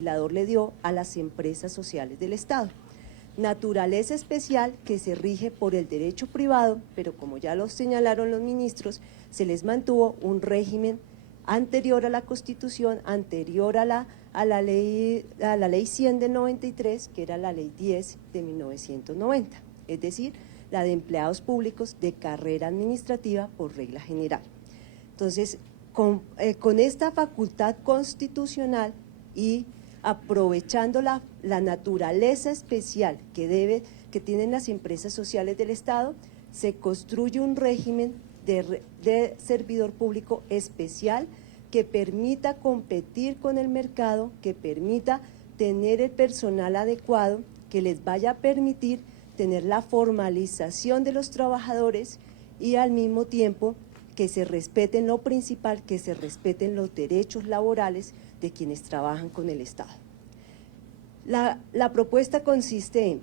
legislador le dio a las empresas sociales del Estado. Naturaleza especial que se rige por el derecho privado, pero como ya lo señalaron los ministros, se les mantuvo un régimen anterior a la Constitución, anterior a la ley 100 del 93, que era la ley 10 de 1990, es decir, la de empleados públicos de carrera administrativa por regla general. Entonces, con esta facultad constitucional y aprovechando la naturaleza especial que tienen las empresas sociales del Estado, se construye un régimen de servidor público especial que permita competir con el mercado, que permita tener el personal adecuado, que les vaya a permitir tener la formalización de los trabajadores y al mismo tiempo que se respeten lo principal, que se respeten los derechos laborales de quienes trabajan con el Estado. La propuesta consiste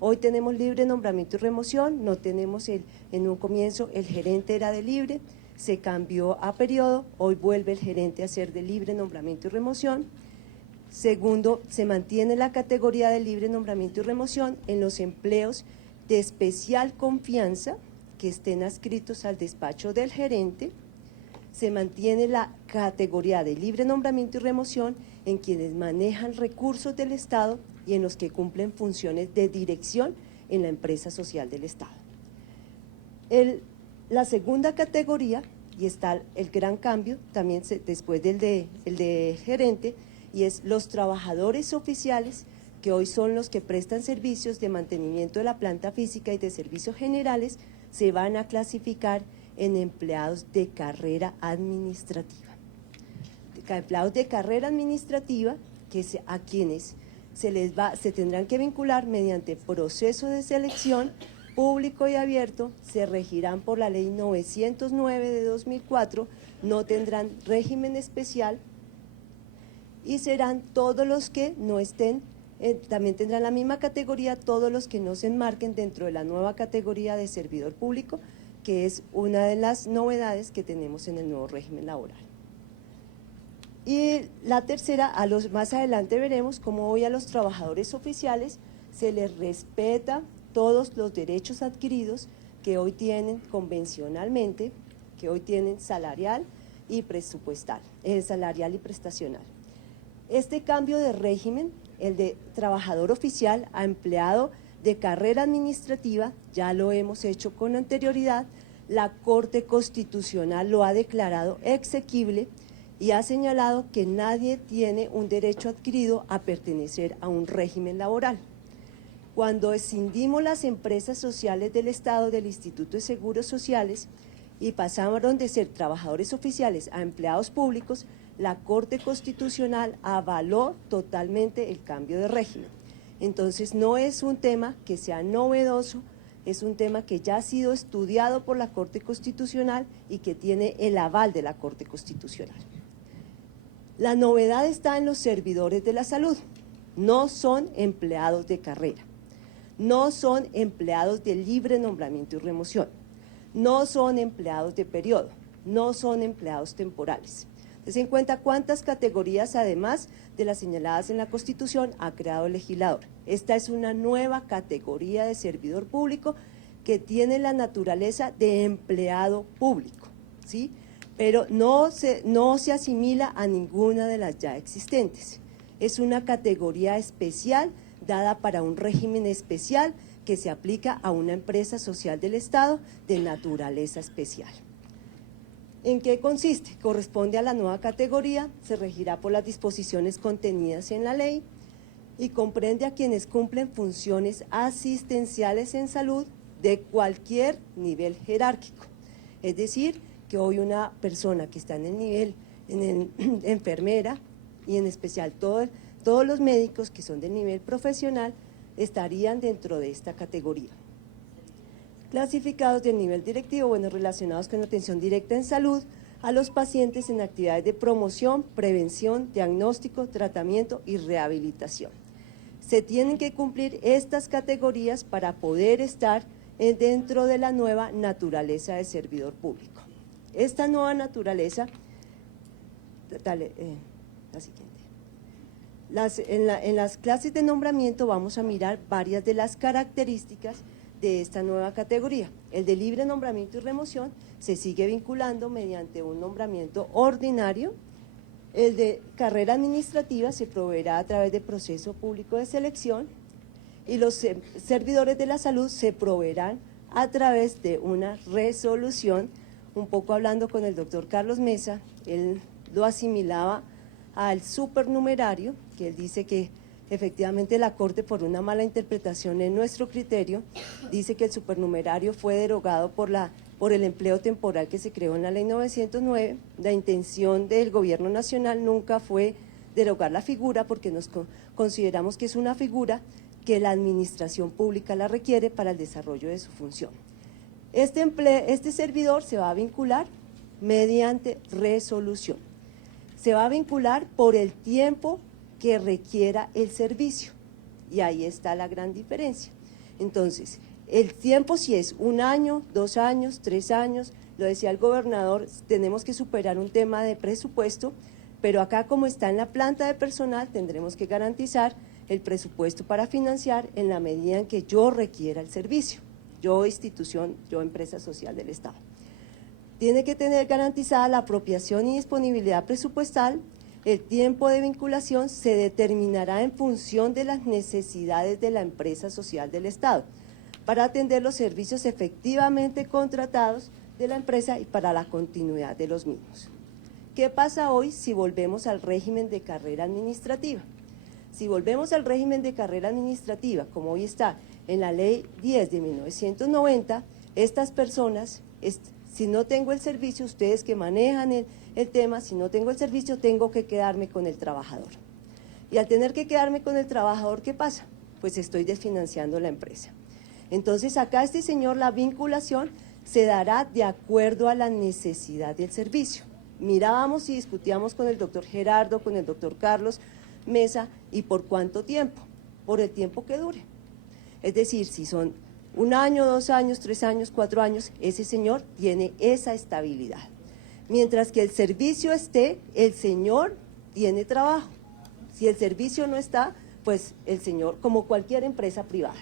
hoy tenemos libre nombramiento y remoción, no tenemos en un comienzo el gerente era de libre, se cambió a periodo, hoy vuelve el gerente a ser de libre nombramiento y remoción. Segundo, se mantiene la categoría de libre nombramiento y remoción en los empleos de especial confianza que estén adscritos al despacho del gerente. Se mantiene la categoría de libre nombramiento y remoción en quienes manejan recursos del Estado y en los que cumplen funciones de dirección en la empresa social del Estado. La segunda categoría, y está el gran cambio, también después el de gerente, y es los trabajadores oficiales, que hoy son los que prestan servicios de mantenimiento de la planta física y de servicios generales, se van a clasificar en empleados de carrera administrativa. Empleados de carrera administrativa a quienes se tendrán que vincular mediante proceso de selección público y abierto, se regirán por la ley 909 de 2004, no tendrán régimen especial y serán todos los que no estén, también tendrán la misma categoría todos los que no se enmarquen dentro de la nueva categoría de servidor público, que es una de las novedades que tenemos en el nuevo régimen laboral. Y la tercera, más adelante veremos cómo hoy a los trabajadores oficiales se les respeta todos los derechos adquiridos que hoy tienen convencionalmente, que hoy tienen salarial y presupuestal, salarial y prestacional. Este cambio de régimen, el de trabajador oficial a empleado de carrera administrativa, ya lo hemos hecho con anterioridad, la Corte Constitucional lo ha declarado exequible y ha señalado que nadie tiene un derecho adquirido a pertenecer a un régimen laboral. Cuando escindimos las empresas sociales del Estado del Instituto de Seguros Sociales y pasaron de ser trabajadores oficiales a empleados públicos, la Corte Constitucional avaló totalmente el cambio de régimen. Entonces no es un tema que sea novedoso, es un tema que ya ha sido estudiado por la Corte Constitucional y que tiene el aval de la Corte Constitucional. La novedad está en los servidores de la salud, no son empleados de carrera, no son empleados de libre nombramiento y remoción, no son empleados de periodo, no son empleados temporales. Tense en cuenta cuántas categorías, además de las señaladas en la Constitución, ha creado el legislador. Esta es una nueva categoría de servidor público que tiene la naturaleza de empleado público, ¿sí? Pero no se asimila a ninguna de las ya existentes. Es una categoría especial dada para un régimen especial que se aplica a una empresa social del Estado de naturaleza especial. ¿En qué consiste? Corresponde a la nueva categoría, se regirá por las disposiciones contenidas en la ley y comprende a quienes cumplen funciones asistenciales en salud de cualquier nivel jerárquico. Es decir, que hoy una persona que está en el nivel enfermera y en especial todos los médicos que son del nivel profesional estarían dentro de esta categoría. Clasificados del nivel directivo, relacionados con la atención directa en salud a los pacientes en actividades de promoción, prevención, diagnóstico, tratamiento y rehabilitación. Se tienen que cumplir estas categorías para poder estar dentro de la nueva naturaleza de servidor público. Esta nueva naturaleza, la siguiente. En las clases de nombramiento vamos a mirar varias de las características de esta nueva categoría. El de libre nombramiento y remoción se sigue vinculando mediante un nombramiento ordinario. El de carrera administrativa se proveerá a través de proceso público de selección y los servidores de la salud se proveerán a través de una resolución. Un poco hablando con el doctor Carlos Mesa, él lo asimilaba al supernumerario, que él dice que efectivamente la Corte, por una mala interpretación en nuestro criterio, dice que el supernumerario fue derogado por el empleo temporal que se creó en la Ley 909. La intención del Gobierno Nacional nunca fue derogar la figura, porque consideramos que es una figura que la administración pública la requiere para el desarrollo de su función. Este servidor se va a vincular mediante resolución. Se va a vincular por el tiempo que requiera el servicio, y ahí está la gran diferencia. Entonces, el tiempo, si es 1 año, 2 años, 3 años, lo decía el gobernador, tenemos que superar un tema de presupuesto, pero acá, como está en la planta de personal, tendremos que garantizar el presupuesto para financiar en la medida en que yo requiera el servicio, yo institución, yo empresa social del Estado. Tiene que tener garantizada la apropiación y disponibilidad presupuestal. El tiempo de vinculación se determinará en función de las necesidades de la empresa social del Estado, para atender los servicios efectivamente contratados de la empresa y para la continuidad de los mismos. ¿Qué pasa hoy si volvemos al régimen de carrera administrativa? Si volvemos al régimen de carrera administrativa, como hoy está en la Ley 10 de 1990, estas personas, si no tengo el servicio, ustedes que manejan el tema, si no tengo el servicio, tengo que quedarme con el trabajador. Y al tener que quedarme con el trabajador, ¿qué pasa? Pues estoy desfinanciando la empresa. Entonces, acá este señor, la vinculación se dará de acuerdo a la necesidad del servicio. Mirábamos y discutíamos con el doctor Gerardo, con el doctor Carlos Mesa, ¿y por cuánto tiempo? Por el tiempo que dure. Es decir, si son 1 año, 2 años, 3 años, 4 años, ese señor tiene esa estabilidad. Mientras que el servicio esté, el señor tiene trabajo. Si el servicio no está, pues el señor, como cualquier empresa privada.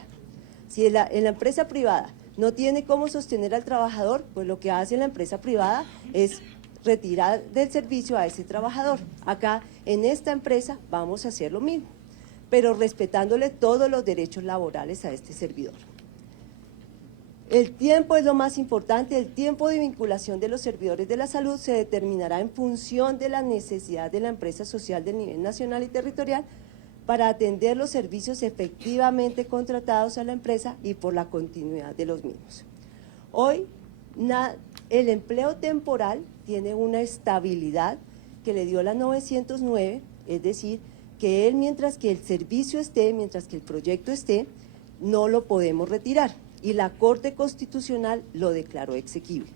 Si en la empresa privada no tiene cómo sostener al trabajador, pues lo que hace la empresa privada es retirar del servicio a ese trabajador. Acá, en esta empresa, vamos a hacer lo mismo, pero respetándole todos los derechos laborales a este servidor. El tiempo es lo más importante. El tiempo de vinculación de los servidores de la salud se determinará en función de la necesidad de la empresa social del nivel nacional y territorial para atender los servicios efectivamente contratados a la empresa y por la continuidad de los mismos. Hoy, el empleo temporal tiene una estabilidad que le dio la 909, es decir, que él, mientras que el servicio esté, mientras que el proyecto esté, no lo podemos retirar, y la Corte Constitucional lo declaró exequible.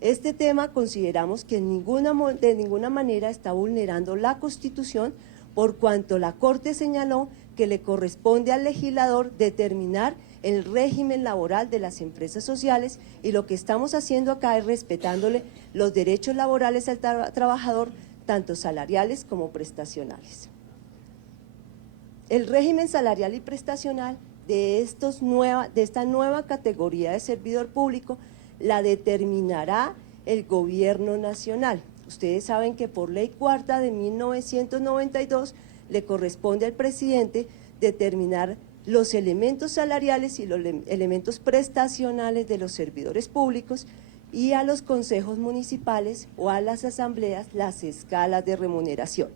Este tema consideramos que de ninguna manera está vulnerando la Constitución, por cuanto la Corte señaló que le corresponde al legislador determinar el régimen laboral de las empresas sociales, y lo que estamos haciendo acá es respetándole los derechos laborales al trabajador, tanto salariales como prestacionales. El régimen salarial y prestacional de esta nueva categoría de servidor público la determinará el Gobierno Nacional. Ustedes saben que por Ley 4 de 1992 le corresponde al presidente determinar los elementos salariales y los elementos prestacionales de los servidores públicos, y a los consejos municipales o a las asambleas las escalas de remuneración.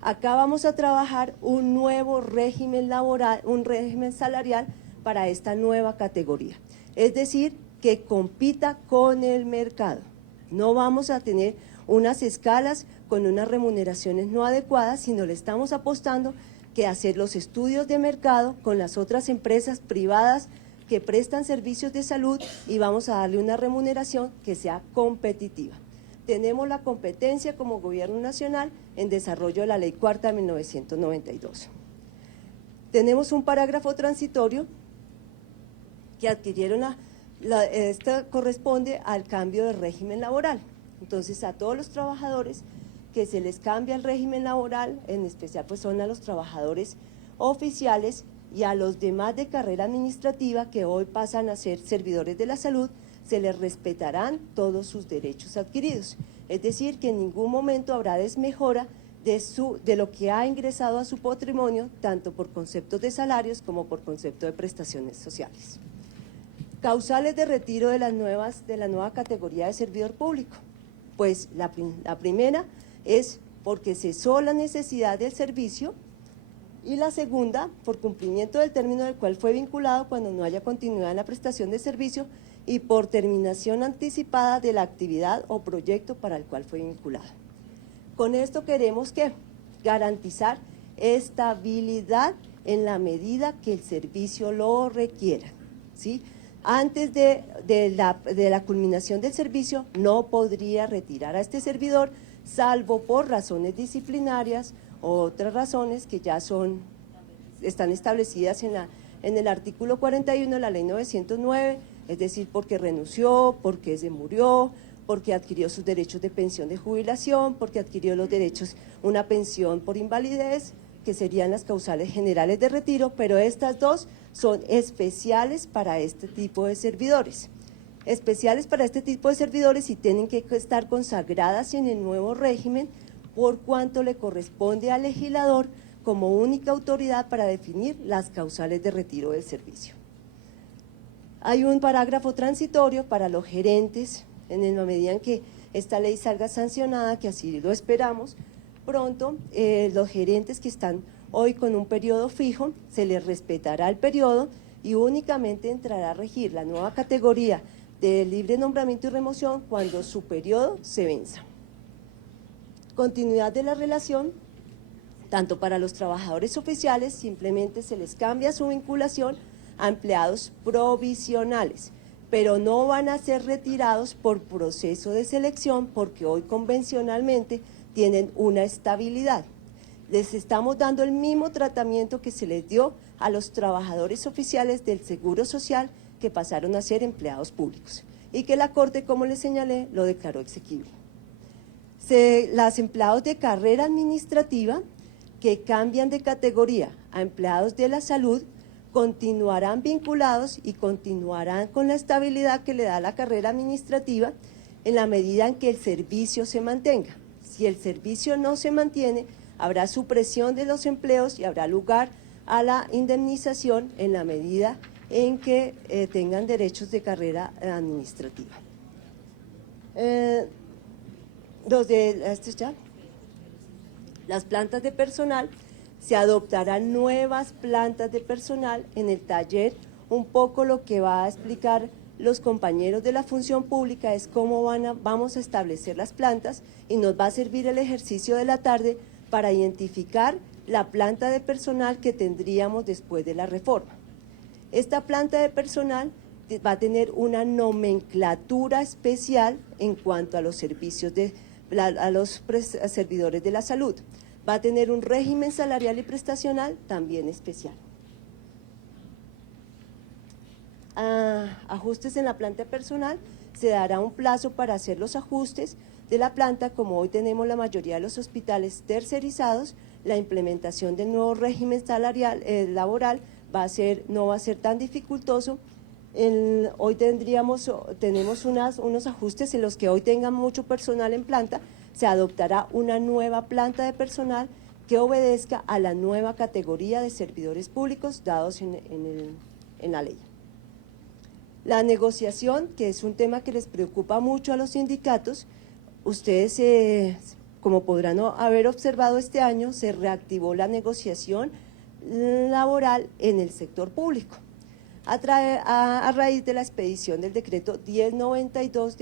Acá vamos a trabajar un nuevo régimen laboral, un régimen salarial para esta nueva categoría. Es decir, que compita con el mercado. No vamos a tener unas escalas con unas remuneraciones no adecuadas, sino le estamos apostando que hacer los estudios de mercado con las otras empresas privadas que prestan servicios de salud, y vamos a darle una remuneración que sea competitiva. Tenemos la competencia como Gobierno Nacional en desarrollo de la Ley 4 de 1992. Tenemos un parágrafo transitorio que adquirieron, esta corresponde al cambio de régimen laboral. Entonces, a todos los trabajadores que se les cambia el régimen laboral, en especial pues son a los trabajadores oficiales y a los demás de carrera administrativa que hoy pasan a ser servidores de la salud, se les respetarán todos sus derechos adquiridos. Es decir, que en ningún momento habrá desmejora de lo que ha ingresado a su patrimonio, tanto por conceptos de salarios como por concepto de prestaciones sociales. Causales de retiro de la nueva categoría de servidor público. Pues la primera es porque cesó la necesidad del servicio, y la segunda, por cumplimiento del término del cual fue vinculado cuando no haya continuidad en la prestación de servicio y por terminación anticipada de la actividad o proyecto para el cual fue vinculado. Con esto queremos que garantizar estabilidad en la medida que el servicio lo requiera, ¿sí? Antes de la culminación del servicio no podría retirar a este servidor, salvo por razones disciplinarias o otras razones que ya están establecidas en el artículo 41 de la ley 909, es decir, porque renunció, porque se murió, porque adquirió sus derechos de pensión de jubilación, porque adquirió los derechos, una pensión por invalidez, que serían las causales generales de retiro, pero estas dos son especiales para este tipo de servidores. Especiales para este tipo de servidores y tienen que estar consagradas en el nuevo régimen por cuanto le corresponde al legislador como única autoridad para definir las causales de retiro del servicio. Hay un parágrafo transitorio para los gerentes, en la medida en que esta ley salga sancionada, que así lo esperamos, pronto los gerentes que están hoy con un periodo fijo, se les respetará el periodo y únicamente entrará a regir la nueva categoría de libre nombramiento y remoción cuando su periodo se venza. Continuidad de la relación, tanto para los trabajadores oficiales, simplemente se les cambia su vinculación a empleados provisionales, pero no van a ser retirados por proceso de selección porque hoy convencionalmente tienen una estabilidad. Les estamos dando el mismo tratamiento que se les dio a los trabajadores oficiales del Seguro Social que pasaron a ser empleados públicos y que la Corte, como les señalé, lo declaró exequible. Los empleados de carrera administrativa que cambian de categoría a empleados de la salud continuarán vinculados y continuarán con la estabilidad que le da la carrera administrativa en la medida en que el servicio se mantenga. Si el servicio no se mantiene, habrá supresión de los empleos y habrá lugar a la indemnización en la medida en que tengan derechos de carrera administrativa. Las plantas de personal, se adoptarán nuevas plantas de personal en el taller. Un poco lo que va a explicar los compañeros de la función pública es cómo vamos a establecer las plantas y nos va a servir el ejercicio de la tarde para identificar la planta de personal que tendríamos después de la reforma. Esta planta de personal va a tener una nomenclatura especial en cuanto a los servicios a los servidores de la salud. Va a tener un régimen salarial y prestacional también especial. Ajustes en la planta personal, se dará un plazo para hacer los ajustes de la planta, como hoy tenemos la mayoría de los hospitales tercerizados, la implementación del nuevo régimen salarial laboral no va a ser tan dificultoso. Hoy tenemos unos ajustes en los que hoy tengan mucho personal en planta, se adoptará una nueva planta de personal que obedezca a la nueva categoría de servidores públicos dados en la ley. La negociación, que es un tema que les preocupa mucho a los sindicatos, ustedes, como podrán haber observado este año, se reactivó la negociación laboral en el sector público, a raíz de la expedición del decreto 1092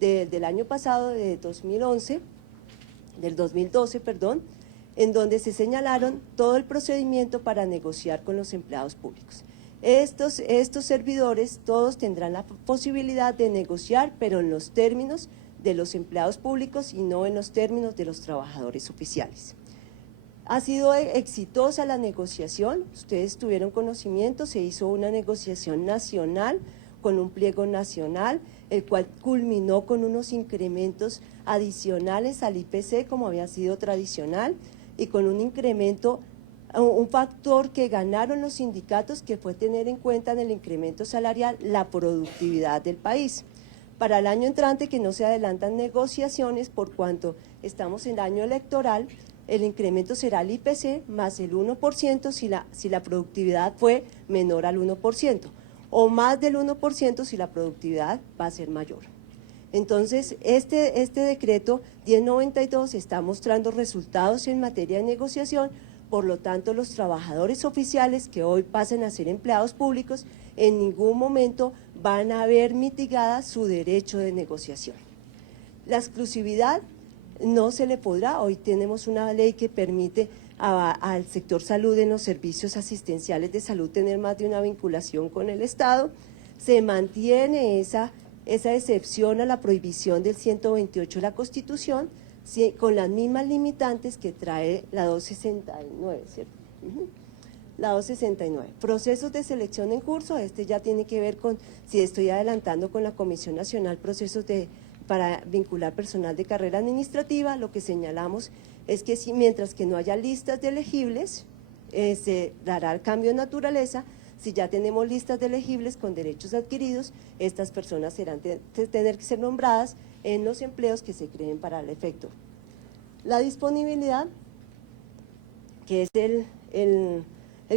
del año pasado, del 2012, en donde se señalaron todo el procedimiento para negociar con los empleados públicos. Estos servidores todos tendrán la posibilidad de negociar, pero en los términos de los empleados públicos y no en los términos de los trabajadores oficiales. Ha sido exitosa la negociación, ustedes tuvieron conocimiento, se hizo una negociación nacional con un pliego nacional, el cual culminó con unos incrementos adicionales al IPC como había sido tradicional y con un incremento, un factor que ganaron los sindicatos, que fue tener en cuenta en el incremento salarial la productividad del país. Para el año entrante, que no se adelantan negociaciones por cuanto estamos en año electoral, el incremento será el IPC más el 1% si la productividad fue menor al 1%, o más del 1% si la productividad va a ser mayor. Entonces, este decreto 1092 está mostrando resultados en materia de negociación. Por lo tanto, los trabajadores oficiales que hoy pasen a ser empleados públicos en ningún momento van a ver mitigada su derecho de negociación. La exclusividad no se le podrá. Hoy tenemos una ley que permite al sector salud en los servicios asistenciales de salud tener más de una vinculación con el Estado. Se mantiene esa excepción a la prohibición del 128 de la Constitución, sí, con las mismas limitantes que trae la 269, ¿cierto? La 269. Procesos de selección en curso, ya tiene que ver con, si estoy adelantando con la Comisión Nacional, procesos para vincular personal de carrera administrativa. Lo que señalamos es que mientras que no haya listas de elegibles, se dará el cambio de naturaleza. Si ya tenemos listas de elegibles con derechos adquiridos, estas personas serán tener que ser nombradas en los empleos que se creen para el efecto. La disponibilidad, que es el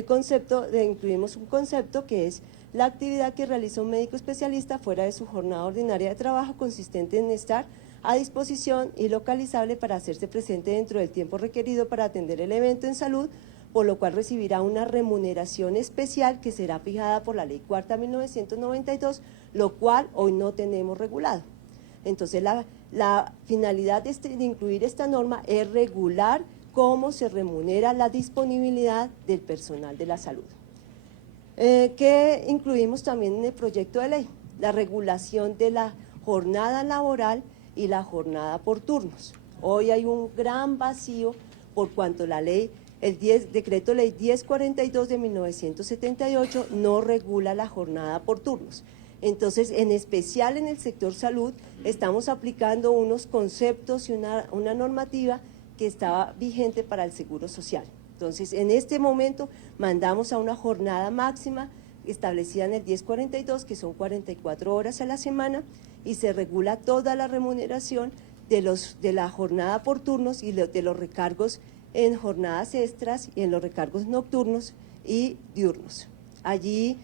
concepto, incluimos un concepto que es la actividad que realiza un médico especialista fuera de su jornada ordinaria de trabajo, consistente en estar a disposición y localizable para hacerse presente dentro del tiempo requerido para atender el evento en salud, por lo cual recibirá una remuneración especial que será fijada por la Ley Cuarta 1992, lo cual hoy no tenemos regulado. Entonces, la finalidad de incluir esta norma es regular cómo se remunera la disponibilidad del personal de la salud. Que incluimos también en el proyecto de ley, la regulación de la jornada laboral y la jornada por turnos. Hoy hay un gran vacío por cuanto la ley, decreto ley 1042 de 1978 no regula la jornada por turnos. Entonces, en especial en el sector salud, estamos aplicando unos conceptos y una normativa que estaba vigente para el Seguro Social. Entonces, en este momento mandamos a una jornada máxima establecida en el 1042, que son 44 horas a la semana, y se regula toda la remuneración de la jornada por turnos y de los recargos en jornadas extras y en los recargos nocturnos y diurnos. Allí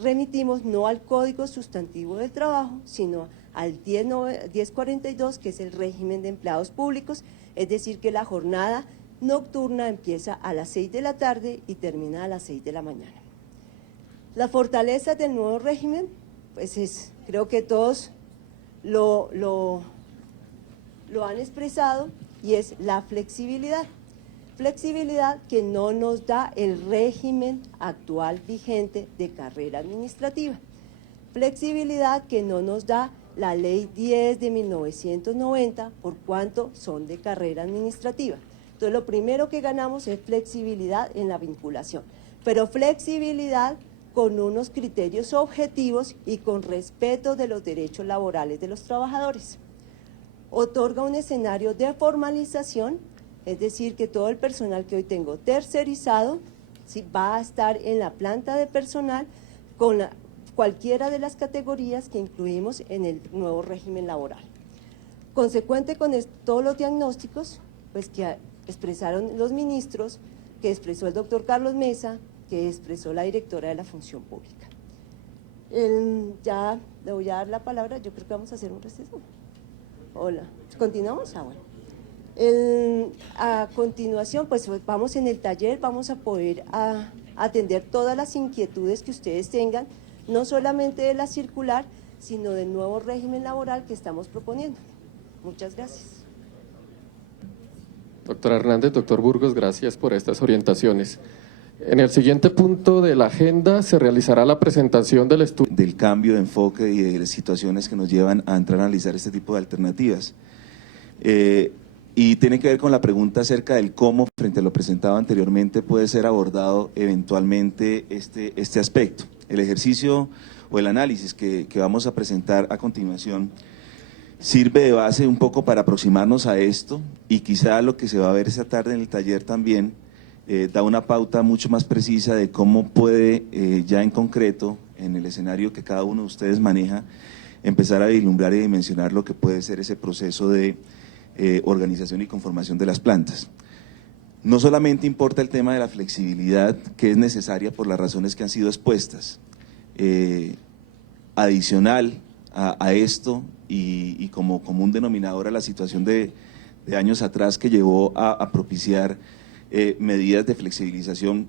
remitimos no al Código Sustantivo del Trabajo, sino al 1042, que es el régimen de empleados públicos, es decir, que la jornada nocturna empieza a las 6 de la tarde y termina a las 6 de la mañana. La fortaleza del nuevo régimen, pues creo que todos lo han expresado, y es la flexibilidad. Flexibilidad que no nos da el régimen actual vigente de carrera administrativa. Flexibilidad que no nos da la Ley 10 de 1990, por cuanto son de carrera administrativa. Entonces, lo primero que ganamos es flexibilidad en la vinculación, pero flexibilidad con unos criterios objetivos y con respeto de los derechos laborales de los trabajadores. Otorga un escenario de formalización, es decir, que todo el personal que hoy tengo tercerizado, ¿sí?, va a estar en la planta de personal con cualquiera de las categorías que incluimos en el nuevo régimen laboral. Consecuente con todos los diagnósticos, pues, que expresaron los ministros, que expresó el doctor Carlos Mesa, que expresó la directora de la Función Pública. Ya le voy a dar la palabra, yo creo que vamos a hacer un receso. Hola, ¿continuamos? Bueno. A continuación, pues vamos en el taller, vamos a poder atender todas las inquietudes que ustedes tengan, no solamente de la circular, sino del nuevo régimen laboral que estamos proponiendo. Muchas gracias. Doctora Hernández, doctor Burgos, gracias por estas orientaciones. En el siguiente punto de la agenda se realizará la presentación del estudio. Del cambio de enfoque y de las situaciones que nos llevan a entrar a analizar este tipo de alternativas. Y tiene que ver con la pregunta acerca del cómo, frente a lo presentado anteriormente, puede ser abordado eventualmente este aspecto. El ejercicio o el análisis que vamos a presentar a continuación Sirve de base un poco para aproximarnos a esto y quizá lo que se va a ver esta tarde en el taller también da una pauta mucho más precisa de cómo puede ya en concreto, en el escenario que cada uno de ustedes maneja, empezar a vislumbrar y dimensionar lo que puede ser ese proceso de organización y conformación de las plantas. No solamente importa el tema de la flexibilidad, que es necesaria por las razones que han sido expuestas, adicional a esto y como común denominador a la situación de años atrás que llevó a propiciar medidas de flexibilización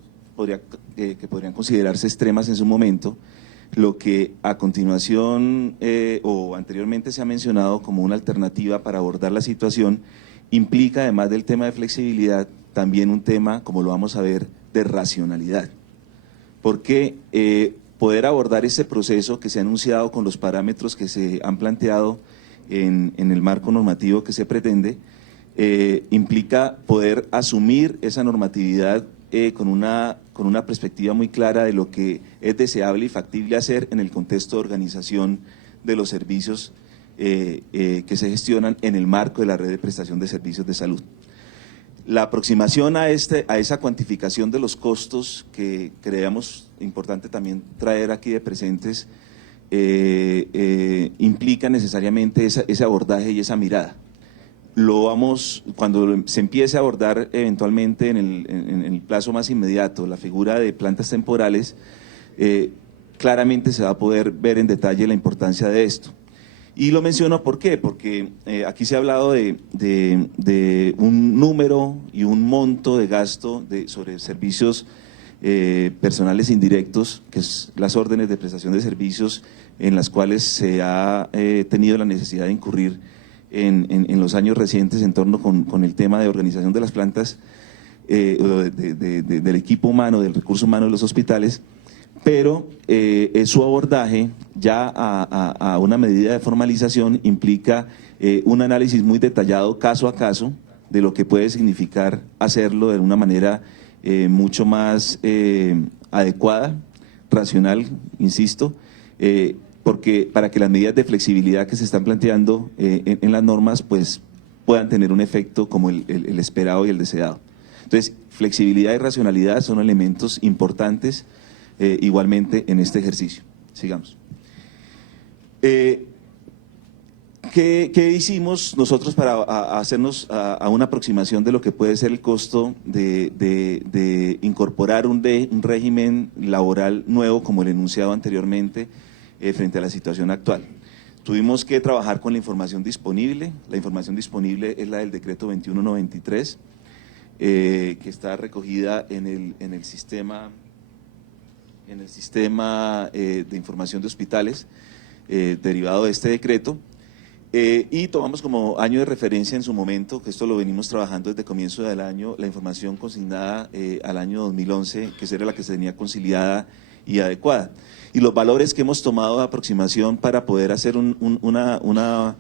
que podrían considerarse extremas en su momento, lo que a continuación o anteriormente se ha mencionado como una alternativa para abordar la situación, implica además del tema de flexibilidad, también un tema, como lo vamos a ver, de racionalidad. Porque poder abordar ese proceso que se ha anunciado con los parámetros que se han planteado en el marco normativo que se pretende, implica poder asumir esa normatividad con una perspectiva muy clara de lo que es deseable y factible hacer en el contexto de organización de los servicios que se gestionan en el marco de la red de prestación de servicios de salud. La aproximación a esa cuantificación de los costos que creemos importante también traer aquí de presentes implica necesariamente ese abordaje y esa mirada. Cuando se empiece a abordar eventualmente en el plazo más inmediato la figura de plantas temporales, claramente se va a poder ver en detalle la importancia de esto. Y lo menciono ¿por qué? Porque aquí se ha hablado de un número y un monto de gasto sobre servicios personales indirectos, que es las órdenes de prestación de servicios en las cuales se ha tenido la necesidad de incurrir en los años recientes en torno con el tema de organización de las plantas, del equipo humano, del recurso humano de los hospitales, pero su abordaje ya a una medida de formalización implica un análisis muy detallado caso a caso de lo que puede significar hacerlo de una manera mucho más adecuada, racional, insisto, porque para que las medidas de flexibilidad que se están planteando en las normas pues puedan tener un efecto como el esperado y el deseado. Entonces, flexibilidad y racionalidad son elementos importantes igualmente en este ejercicio. Sigamos. ¿Qué hicimos nosotros para hacernos a una aproximación de lo que puede ser el costo de incorporar un régimen laboral nuevo como el enunciado anteriormente frente a la situación actual? Tuvimos que trabajar con la información disponible. La información disponible es la del decreto 2193, que está recogida en el sistema de información de hospitales derivado de este decreto, y tomamos como año de referencia en su momento, que esto lo venimos trabajando desde comienzo del año, la información consignada al año 2011, que era la que se tenía conciliada y adecuada. Y los valores que hemos tomado de aproximación para poder hacer una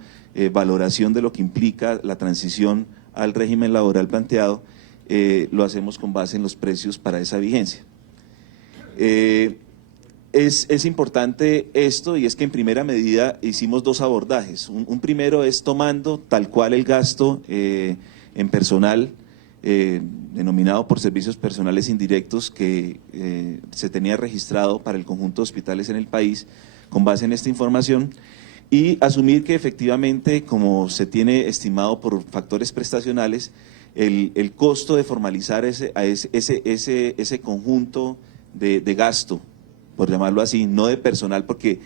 valoración de lo que implica la transición al régimen laboral planteado, lo hacemos con base en los precios para esa vigencia. Es importante esto, y es que en primera medida hicimos dos abordajes. Un primero es tomando tal cual el gasto en personal, denominado por servicios personales indirectos, que se tenía registrado para el conjunto de hospitales en el país, con base en esta información, y asumir que efectivamente, como se tiene estimado por factores prestacionales, el costo de formalizar ese conjunto de gasto, por llamarlo así, no de personal, porque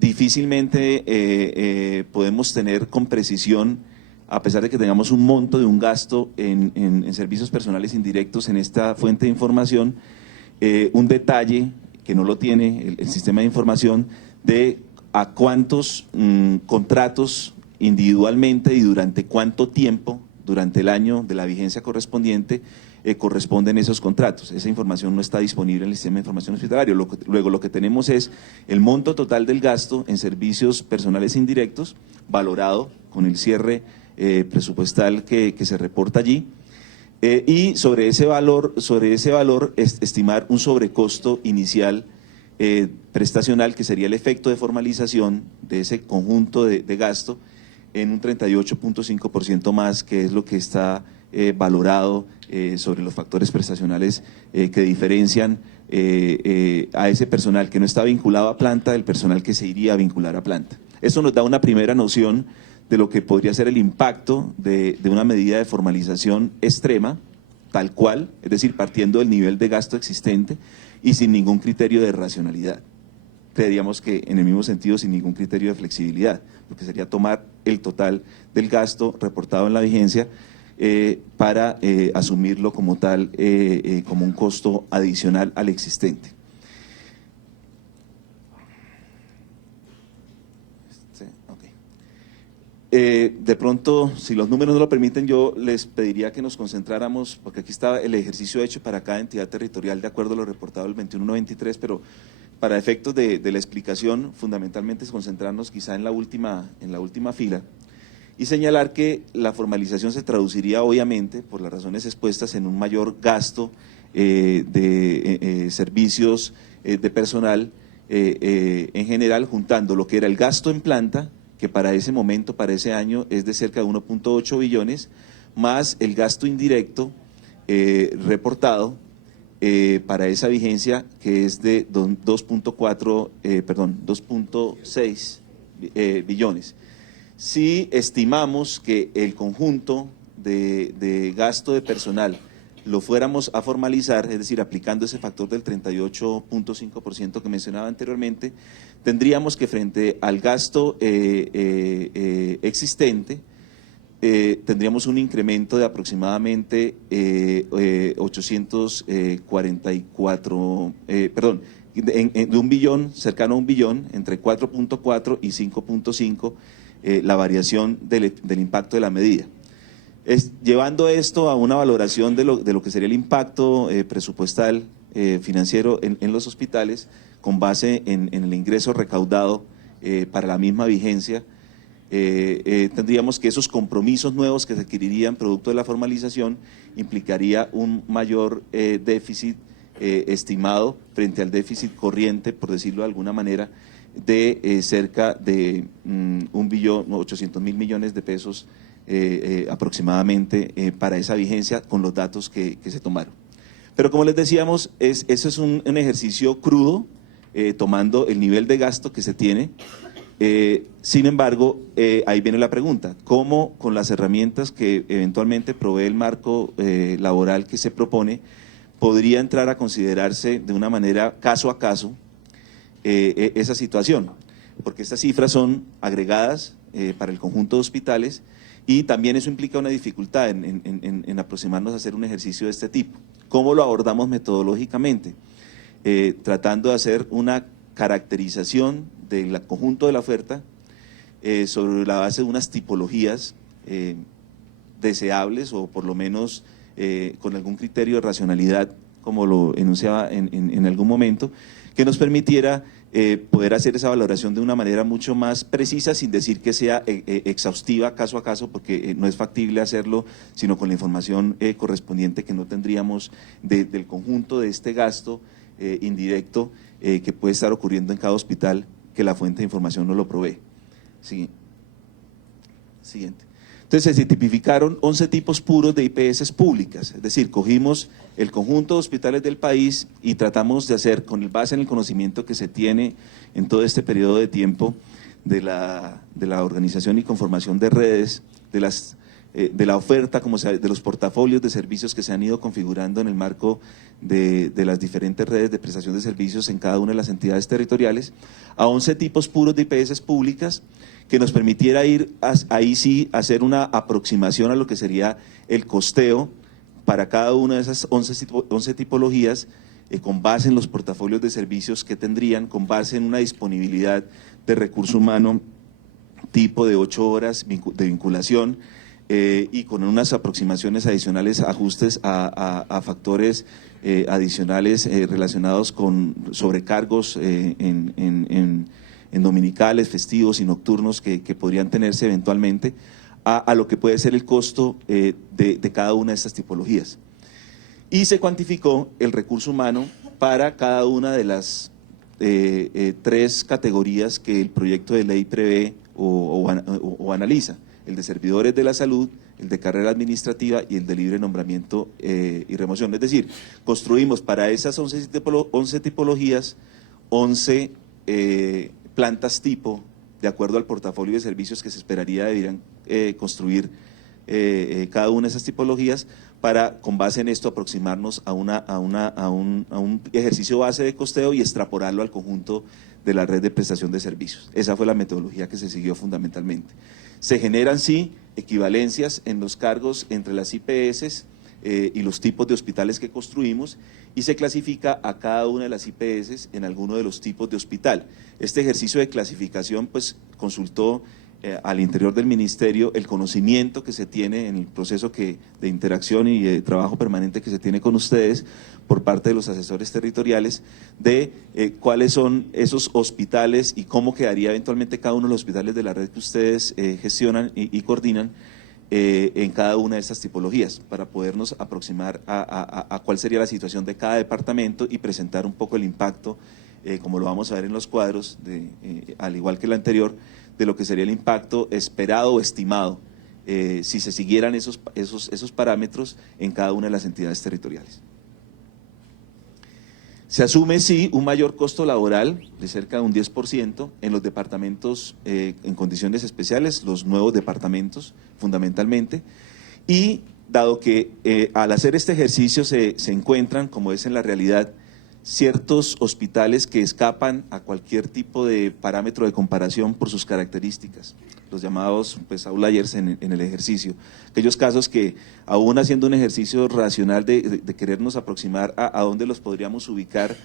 difícilmente podemos tener con precisión, a pesar de que tengamos un monto de un gasto en servicios personales indirectos en esta fuente de información, un detalle que no lo tiene el sistema de información de a cuántos contratos individualmente y durante cuánto tiempo, durante el año de la vigencia correspondiente, corresponden esos contratos. Esa información no está disponible en el sistema de información hospitalario. Luego lo que tenemos es el monto total del gasto en servicios personales indirectos, valorado con el cierre presupuestal que se reporta allí, y sobre ese valor estimar un sobrecosto inicial prestacional, que sería el efecto de formalización de ese conjunto de gasto, en un 38.5% más, que es lo que está valorado sobre los factores prestacionales que diferencian a ese personal que no está vinculado a planta del personal que se iría a vincular a planta. Eso nos da una primera noción de lo que podría ser el impacto de una medida de formalización extrema, tal cual, es decir, partiendo del nivel de gasto existente y sin ningún criterio de racionalidad. Creeríamos que en el mismo sentido sin ningún criterio de flexibilidad, porque sería tomar el total del gasto reportado en la vigencia para asumirlo como tal, como un costo adicional al existente. De pronto, si los números no lo permiten, yo les pediría que nos concentráramos, porque aquí está el ejercicio hecho para cada entidad territorial de acuerdo a lo reportado del 21-23, pero para efectos de la explicación, fundamentalmente es concentrarnos quizá en la última fila y señalar que la formalización se traduciría obviamente, por las razones expuestas, en un mayor gasto de servicios de personal en general, juntando lo que era el gasto en planta, que para ese momento, para ese año, es de cerca de 1.8 billones, más el gasto indirecto reportado para esa vigencia, que es de 2.6 billones. Si estimamos que el conjunto de gasto de personal lo fuéramos a formalizar, es decir, aplicando ese factor del 38.5% que mencionaba anteriormente, tendríamos que frente al gasto existente, tendríamos un incremento de aproximadamente 844, de 1 billón, cercano a 1 billón, entre 4.4 y 5.5, la variación del impacto de la medida. Llevando esto a una valoración de lo que sería el impacto presupuestal financiero en los hospitales, con base en el ingreso recaudado para la misma vigencia, tendríamos que esos compromisos nuevos que se adquirirían producto de la formalización implicaría un mayor déficit estimado frente al déficit corriente, por decirlo de alguna manera, de cerca de 1.800.000 millones de pesos aproximadamente para esa vigencia, con los datos que se tomaron. Pero como les decíamos, eso es un ejercicio crudo, tomando el nivel de gasto que se tiene. Sin embargo, ahí viene la pregunta: ¿cómo con las herramientas que eventualmente provee el marco laboral que se propone podría entrar a considerarse de una manera caso a caso esa situación? Porque estas cifras son agregadas para el conjunto de hospitales, y también eso implica una dificultad en aproximarnos a hacer un ejercicio de este tipo. ¿Cómo lo abordamos metodológicamente? Tratando de hacer una caracterización del conjunto de la oferta sobre la base de unas tipologías deseables, o por lo menos con algún criterio de racionalidad, como lo enunciaba en algún momento, que nos permitiera poder hacer esa valoración de una manera mucho más precisa, sin decir que sea exhaustiva caso a caso, porque no es factible hacerlo, sino con la información correspondiente que no tendríamos del conjunto de este gasto indirecto que puede estar ocurriendo en cada hospital, que la fuente de información no lo provee. Siguiente. Entonces se tipificaron 11 tipos puros de IPS públicas, es decir, cogimos el conjunto de hospitales del país y tratamos de hacer, con base en el conocimiento que se tiene en todo este periodo de tiempo de la organización y conformación de redes, de la oferta, de los portafolios de servicios que se han ido configurando en el marco de las diferentes redes de prestación de servicios en cada una de las entidades territoriales, a 11 tipos puros de IPS públicas, que nos permitiera ir ahí sí hacer una aproximación a lo que sería el costeo para cada una de esas 11 tipologías, con base en los portafolios de servicios que tendrían, con base en una disponibilidad de recurso humano tipo de 8 horas de vinculación, y con unas aproximaciones adicionales, ajustes a factores adicionales relacionados con sobrecargos en dominicales, festivos y nocturnos que podrían tenerse eventualmente, a lo que puede ser el costo de cada una de estas tipologías. Y se cuantificó el recurso humano para cada una de las tres categorías que el proyecto de ley prevé o analiza: el de servidores de la salud, el de carrera administrativa y el de libre nombramiento y remoción. Es decir, construimos para esas 11 tipologías 11 plantas tipo, de acuerdo al portafolio de servicios que se esperaría deberían construir cada una de esas tipologías, para, con base en esto, aproximarnos a un ejercicio base de costeo y extrapolarlo al conjunto de la red de prestación de servicios. Esa fue la metodología que se siguió fundamentalmente. Se generan, sí, equivalencias en los cargos entre las IPS y los tipos de hospitales que construimos, y se clasifica a cada una de las IPS en alguno de los tipos de hospital. Este ejercicio de clasificación pues consultó al interior del ministerio el conocimiento que se tiene en el proceso de interacción y de trabajo permanente que se tiene con ustedes por parte de los asesores territoriales, de cuáles son esos hospitales y cómo quedaría eventualmente cada uno de los hospitales de la red que ustedes gestionan y coordinan en cada una de estas tipologías, para podernos aproximar a cuál sería la situación de cada departamento y presentar un poco el impacto, como lo vamos a ver en los cuadros, al igual que el anterior, de lo que sería el impacto esperado o estimado si se siguieran esos parámetros en cada una de las entidades territoriales. Se asume, sí, un mayor costo laboral de cerca de un 10% en los departamentos en condiciones especiales, los nuevos departamentos fundamentalmente, y dado que al hacer este ejercicio se encuentran, como es en la realidad, ciertos hospitales que escapan a cualquier tipo de parámetro de comparación por sus características, los llamados pues outliers en el ejercicio, aquellos casos que aún haciendo un ejercicio racional de querernos aproximar a dónde los podríamos ubicar,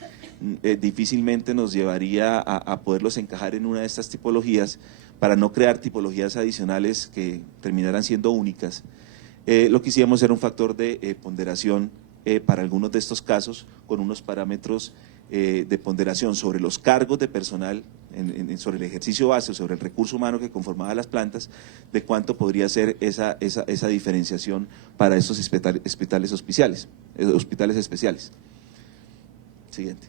difícilmente nos llevaría a poderlos encajar en una de estas tipologías, para no crear tipologías adicionales que terminaran siendo únicas. Lo que hicimos era un factor de ponderación para algunos de estos casos, con unos parámetros de ponderación sobre los cargos de personal, sobre el ejercicio base o sobre el recurso humano que conformaba las plantas, de cuánto podría ser esa diferenciación para esos hospitales especiales. Siguiente.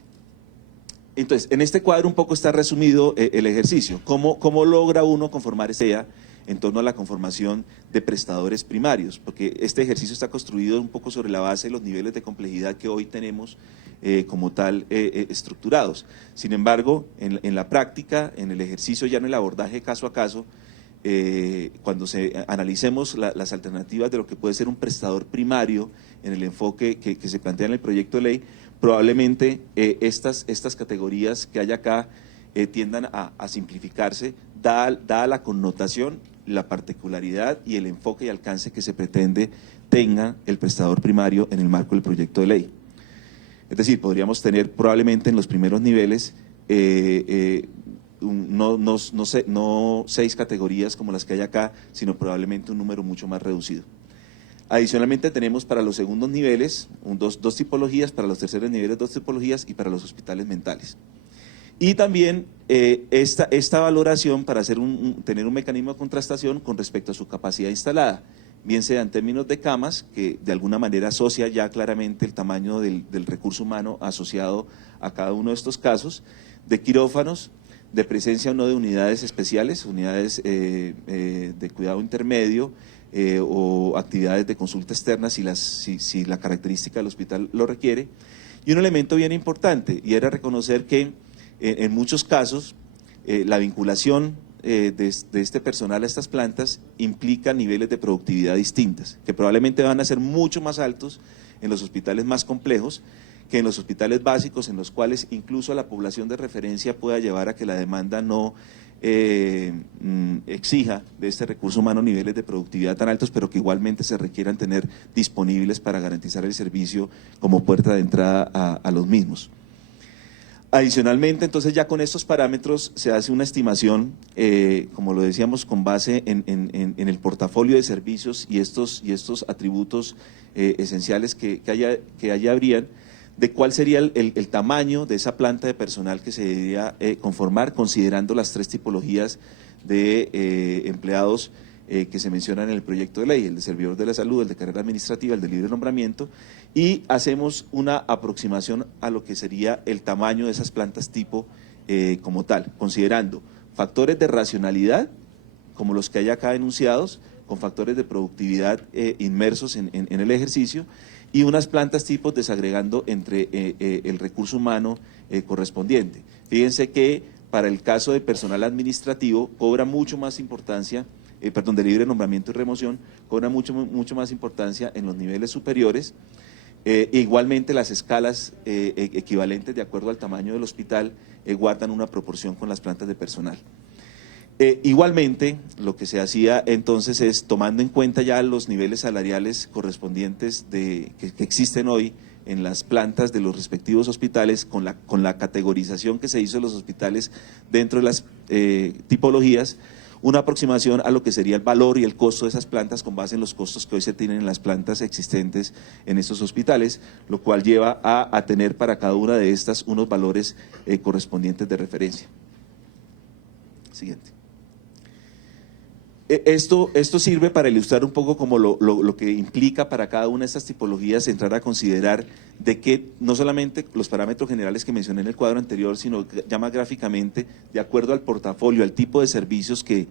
Entonces, en este cuadro un poco está resumido el ejercicio. ¿Cómo logra uno conformar esta idea en torno a la conformación de prestadores primarios? Porque este ejercicio está construido un poco sobre la base de los niveles de complejidad que hoy tenemos como tal estructurados. Sin embargo, en la práctica, en el ejercicio, ya en el abordaje caso a caso, cuando analicemos las alternativas de lo que puede ser un prestador primario en el enfoque que se plantea en el proyecto de ley, probablemente estas categorías que hay acá tiendan a simplificarse, dada la connotación, la particularidad y el enfoque y alcance que se pretende tenga el prestador primario en el marco del proyecto de ley. Es decir, podríamos tener probablemente en los primeros niveles no 6 categorías como las que hay acá, sino probablemente un número mucho más reducido. Adicionalmente tenemos para los segundos niveles dos tipologías, para los terceros niveles 2 tipologías y para los hospitales mentales. Y también esta valoración para tener un mecanismo de contrastación con respecto a su capacidad instalada, bien sea en términos de camas, que de alguna manera asocia ya claramente el tamaño del recurso humano asociado a cada uno de estos casos, de quirófanos, de presencia o no de unidades especiales, unidades de cuidado intermedio, o actividades de consulta externa si la característica del hospital lo requiere. Y un elemento bien importante, y era reconocer que en muchos casos la vinculación de este personal a estas plantas implica niveles de productividad distintas, que probablemente van a ser mucho más altos en los hospitales más complejos que en los hospitales básicos, en los cuales incluso la población de referencia pueda llevar a que la demanda no exija de este recurso humano niveles de productividad tan altos, pero que igualmente se requieran tener disponibles para garantizar el servicio como puerta de entrada a los mismos. Adicionalmente, entonces ya con estos parámetros se hace una estimación, como lo decíamos, con base en el portafolio de servicios y estos atributos esenciales que allá habrían, de cuál sería el tamaño de esa planta de personal que se debería conformar, considerando las 3 tipologías de empleados que se mencionan en el proyecto de ley, el de servidor de la salud, el de carrera administrativa, el de libre nombramiento, y hacemos una aproximación a lo que sería el tamaño de esas plantas tipo como tal, considerando factores de racionalidad, como los que hay acá enunciados, con factores de productividad inmersos en el ejercicio, y unas plantas tipos desagregando entre el recurso humano correspondiente. Fíjense que para el caso de personal administrativo cobra mucho más importancia, de libre nombramiento y remoción, cobra mucho más importancia en los niveles superiores. Igualmente las escalas equivalentes de acuerdo al tamaño del hospital guardan una proporción con las plantas de personal. Igualmente, lo que se hacía entonces es, tomando en cuenta ya los niveles salariales correspondientes que existen hoy en las plantas de los respectivos hospitales, con la categorización que se hizo de los hospitales dentro de las tipologías, una aproximación a lo que sería el valor y el costo de esas plantas con base en los costos que hoy se tienen en las plantas existentes en estos hospitales, lo cual lleva a tener para cada una de estas unos valores correspondientes de referencia. Siguiente. Esto sirve para ilustrar un poco como lo que implica para cada una de estas tipologías entrar a considerar de que no solamente los parámetros generales que mencioné en el cuadro anterior, sino ya más gráficamente, de acuerdo al portafolio, al tipo de servicios que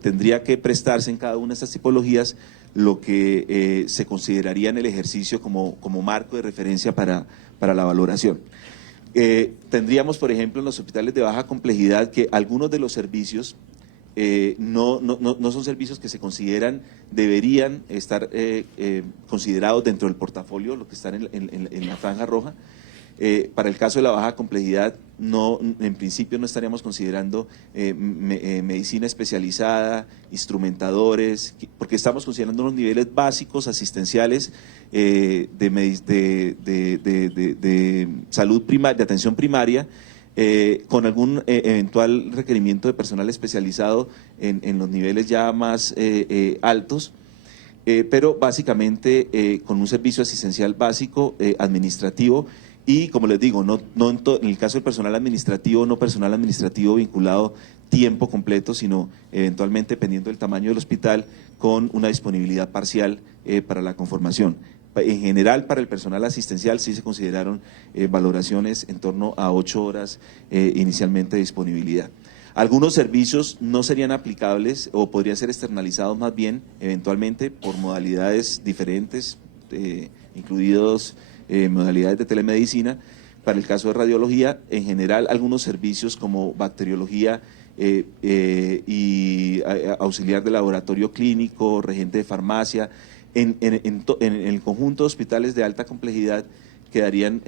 tendría que prestarse en cada una de estas tipologías, lo que se consideraría en el ejercicio como marco de referencia para la valoración. Tendríamos, por ejemplo, en los hospitales de baja complejidad que algunos de los servicios no son servicios que se consideran, deberían estar considerados dentro del portafolio, lo que están en la franja roja. Para el caso de la baja complejidad, en principio no estaríamos considerando medicina especializada, instrumentadores, porque estamos considerando los niveles básicos asistenciales de salud primaria, de atención primaria, con algún eventual requerimiento de personal especializado en los niveles ya más altos, pero básicamente con un servicio asistencial básico administrativo. Y como les digo, en el caso del personal administrativo, no personal administrativo vinculado tiempo completo, sino eventualmente, dependiendo del tamaño del hospital, con una disponibilidad parcial para la conformación. En general, para el personal asistencial sí se consideraron valoraciones en torno a 8 horas inicialmente de disponibilidad. Algunos servicios no serían aplicables o podrían ser externalizados más bien, eventualmente, por modalidades diferentes, incluidos modalidades de telemedicina. Para el caso de radiología, en general, algunos servicios como bacteriología y auxiliar de laboratorio clínico, regente de farmacia, en el conjunto de hospitales de alta complejidad quedarían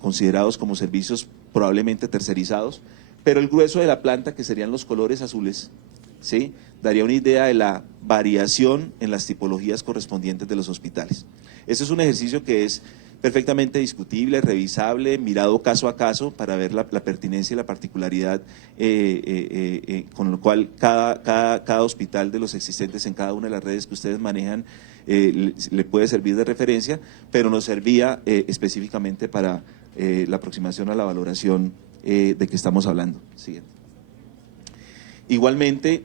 considerados como servicios probablemente tercerizados, pero el grueso de la planta, que serían los colores azules, ¿sí?, daría una idea de la variación en las tipologías correspondientes de los hospitales. Ese es un ejercicio que es perfectamente discutible, revisable, mirado caso a caso para ver la pertinencia y la particularidad con lo cual cada hospital de los existentes en cada una de las redes que ustedes manejan le puede servir de referencia, pero nos servía específicamente para la aproximación a la valoración de que estamos hablando. Siguiente. Igualmente,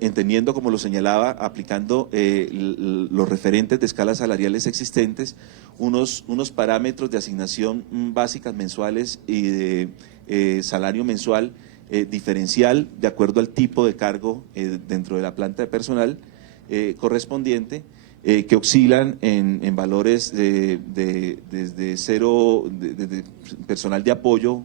entendiendo, como lo señalaba, aplicando los referentes de escalas salariales existentes, unos parámetros de asignación básicas mensuales y de salario mensual diferencial de acuerdo al tipo de cargo dentro de la planta de personal correspondiente, que oscilan en valores desde cero, de personal de apoyo,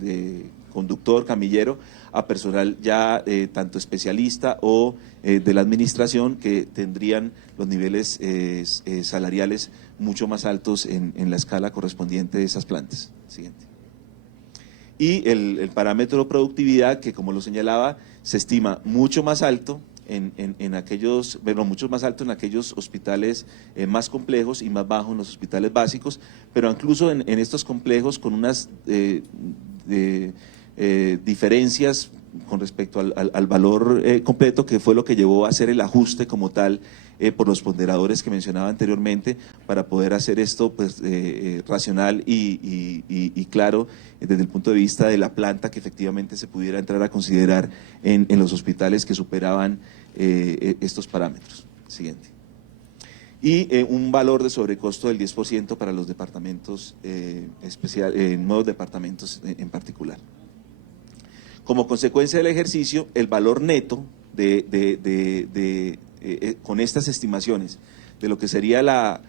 de conductor, camillero, a personal ya tanto especialista o de la administración, que tendrían los niveles salariales mucho más altos en la escala correspondiente de esas plantas. Siguiente. Y el parámetro de productividad, que como lo señalaba, se estima mucho más alto en aquellos, bueno, mucho más alto en aquellos hospitales más complejos y más bajo en los hospitales básicos, pero incluso en estos complejos con unas diferencias con respecto al valor completo, que fue lo que llevó a hacer el ajuste como tal por los ponderadores que mencionaba anteriormente, para poder hacer esto pues racional y claro desde el punto de vista de la planta que efectivamente se pudiera entrar a considerar en los hospitales que superaban estos parámetros. Siguiente. Y un valor de sobrecosto del 10% para los departamentos nuevos departamentos en particular. Como consecuencia del ejercicio, el valor neto con estas estimaciones de lo que sería la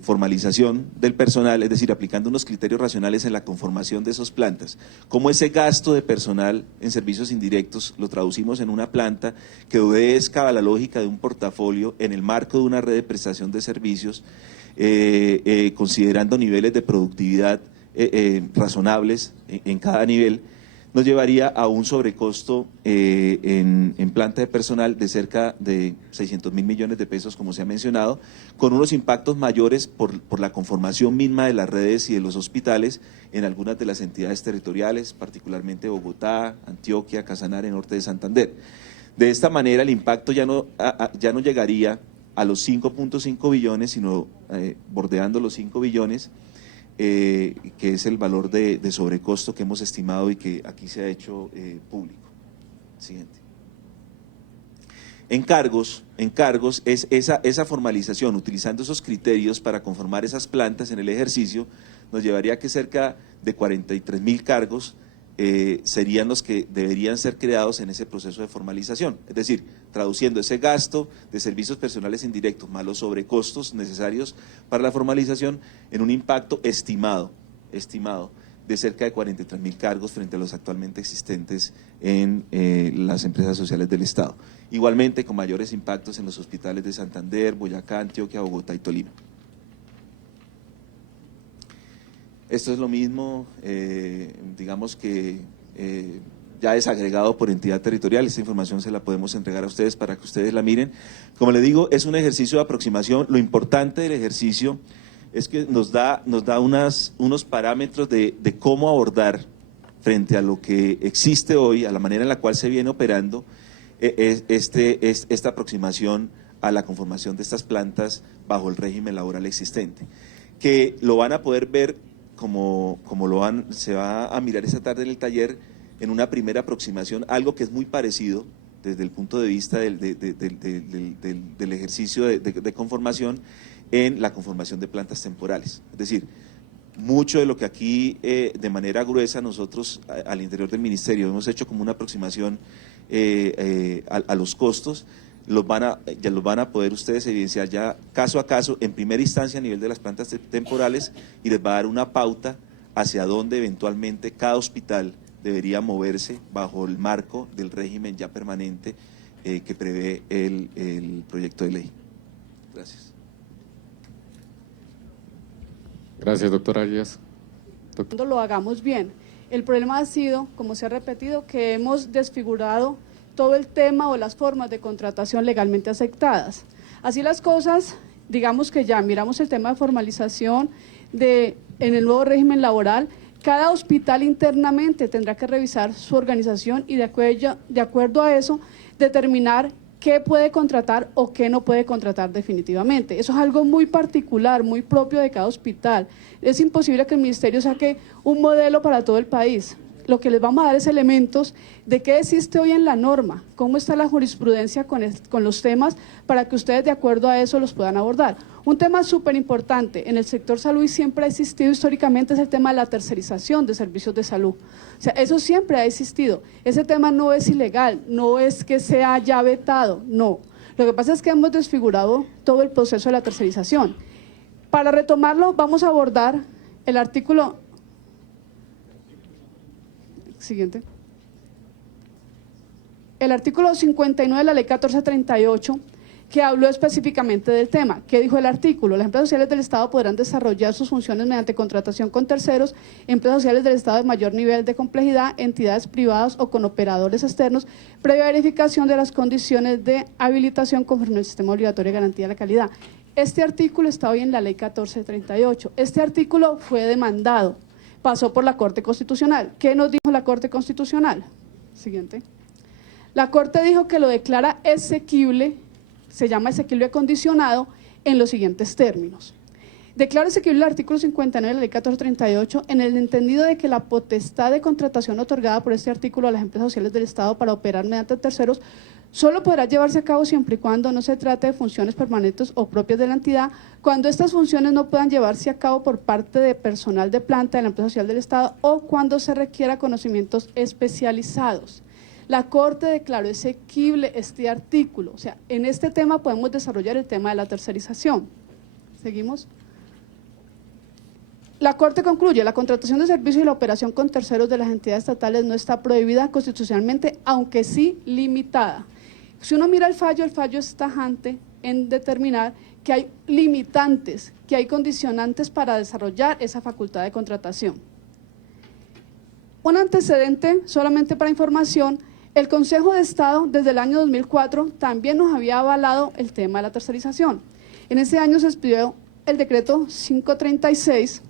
formalización del personal, es decir, aplicando unos criterios racionales en la conformación de esas plantas, como ese gasto de personal en servicios indirectos lo traducimos en una planta que obedezca a la lógica de un portafolio en el marco de una red de prestación de servicios, considerando niveles de productividad razonables en cada nivel, nos llevaría a un sobrecosto en planta de personal de cerca de 600.000 millones de pesos, como se ha mencionado, con unos impactos mayores por la conformación misma de las redes y de los hospitales en algunas de las entidades territoriales, particularmente Bogotá, Antioquia, Casanare, norte de Santander. De esta manera, el impacto ya no llegaría a los 5.5 billones, sino bordeando los 5 billones, que es el valor de sobrecosto que hemos estimado y que aquí se ha hecho público. Siguiente. Encargos es esa formalización, utilizando esos criterios para conformar esas plantas en el ejercicio, nos llevaría a que cerca de 43.000 cargos serían los que deberían ser creados en ese proceso de formalización. Es decir, traduciendo ese gasto de servicios personales indirectos más los sobrecostos necesarios para la formalización en un impacto estimado de cerca de 43.000 cargos frente a los actualmente existentes en las empresas sociales del Estado. Igualmente con mayores impactos en los hospitales de Santander, Boyacá, Antioquia, Bogotá y Tolima. Esto es lo mismo, digamos que ya desagregado por entidad territorial. Esta información se la podemos entregar a ustedes para que ustedes la miren. Como les digo, es un ejercicio de aproximación. Lo importante del ejercicio es que nos da unos parámetros de cómo abordar frente a lo que existe hoy, a la manera en la cual se viene operando esta aproximación a la conformación de estas plantas bajo el régimen laboral existente, que lo van a poder ver como se va a mirar esta tarde en el taller, en una primera aproximación, algo que es muy parecido desde el punto de vista del ejercicio de conformación en la conformación de plantas temporales. Es decir, mucho de lo que aquí de manera gruesa nosotros al interior del ministerio hemos hecho como una aproximación a los costos, ya los van a poder ustedes evidenciar ya caso a caso, en primera instancia a nivel de las plantas temporales, y les va a dar una pauta hacia dónde eventualmente cada hospital debería moverse bajo el marco del régimen ya permanente que prevé el proyecto de ley. Gracias. Gracias, doctora Arias. Cuando lo hagamos bien. El problema ha sido, como se ha repetido, que hemos desfigurado todo el tema o las formas de contratación legalmente aceptadas. Así las cosas, digamos que ya miramos el tema de formalización en el nuevo régimen laboral. Cada hospital internamente tendrá que revisar su organización y de acuerdo a eso determinar qué puede contratar o qué no puede contratar definitivamente. Eso es algo muy particular, muy propio de cada hospital. Es imposible que el ministerio saque un modelo para todo el país. Lo que les vamos a dar es elementos de qué existe hoy en la norma, cómo está la jurisprudencia con los temas, para que ustedes de acuerdo a eso los puedan abordar. Un tema súper importante en el sector salud y siempre ha existido históricamente es el tema de la tercerización de servicios de salud. O sea, eso siempre ha existido. Ese tema no es ilegal, no es que sea ya vetado, no. Lo que pasa es que hemos desfigurado todo el proceso de la tercerización. Para retomarlo, vamos a abordar el artículo siguiente. El artículo 59 de la ley 1438, que habló específicamente del tema. ¿Qué dijo el artículo? Las empresas sociales del Estado podrán desarrollar sus funciones mediante contratación con terceros, empresas sociales del Estado de mayor nivel de complejidad, entidades privadas o con operadores externos, previa verificación de las condiciones de habilitación conforme al sistema obligatorio de garantía de la calidad. Este artículo está hoy en la ley 1438. Este artículo fue demandado, pasó por la Corte Constitucional. ¿Qué nos dijo la Corte Constitucional? Siguiente. La Corte dijo que lo declara exequible, se llama exequible condicionado, en los siguientes términos. Declara asequible el artículo 59 de la Ley 1438 en el entendido de que la potestad de contratación otorgada por este artículo a las empresas sociales del Estado para operar mediante terceros solo podrá llevarse a cabo siempre y cuando no se trate de funciones permanentes o propias de la entidad, cuando estas funciones no puedan llevarse a cabo por parte de personal de planta de la empresa social del Estado o cuando se requiera conocimientos especializados. La Corte declaró exequible este artículo, o sea, en este tema podemos desarrollar el tema de la tercerización. ¿Seguimos? La Corte concluye, la contratación de servicios y la operación con terceros de las entidades estatales no está prohibida constitucionalmente, aunque sí limitada. Si uno mira el fallo es tajante en determinar que hay limitantes, que hay condicionantes para desarrollar esa facultad de contratación. Un antecedente, solamente para información, el Consejo de Estado desde el año 2004 también nos había avalado el tema de la tercerización. En ese año se expidió el decreto 536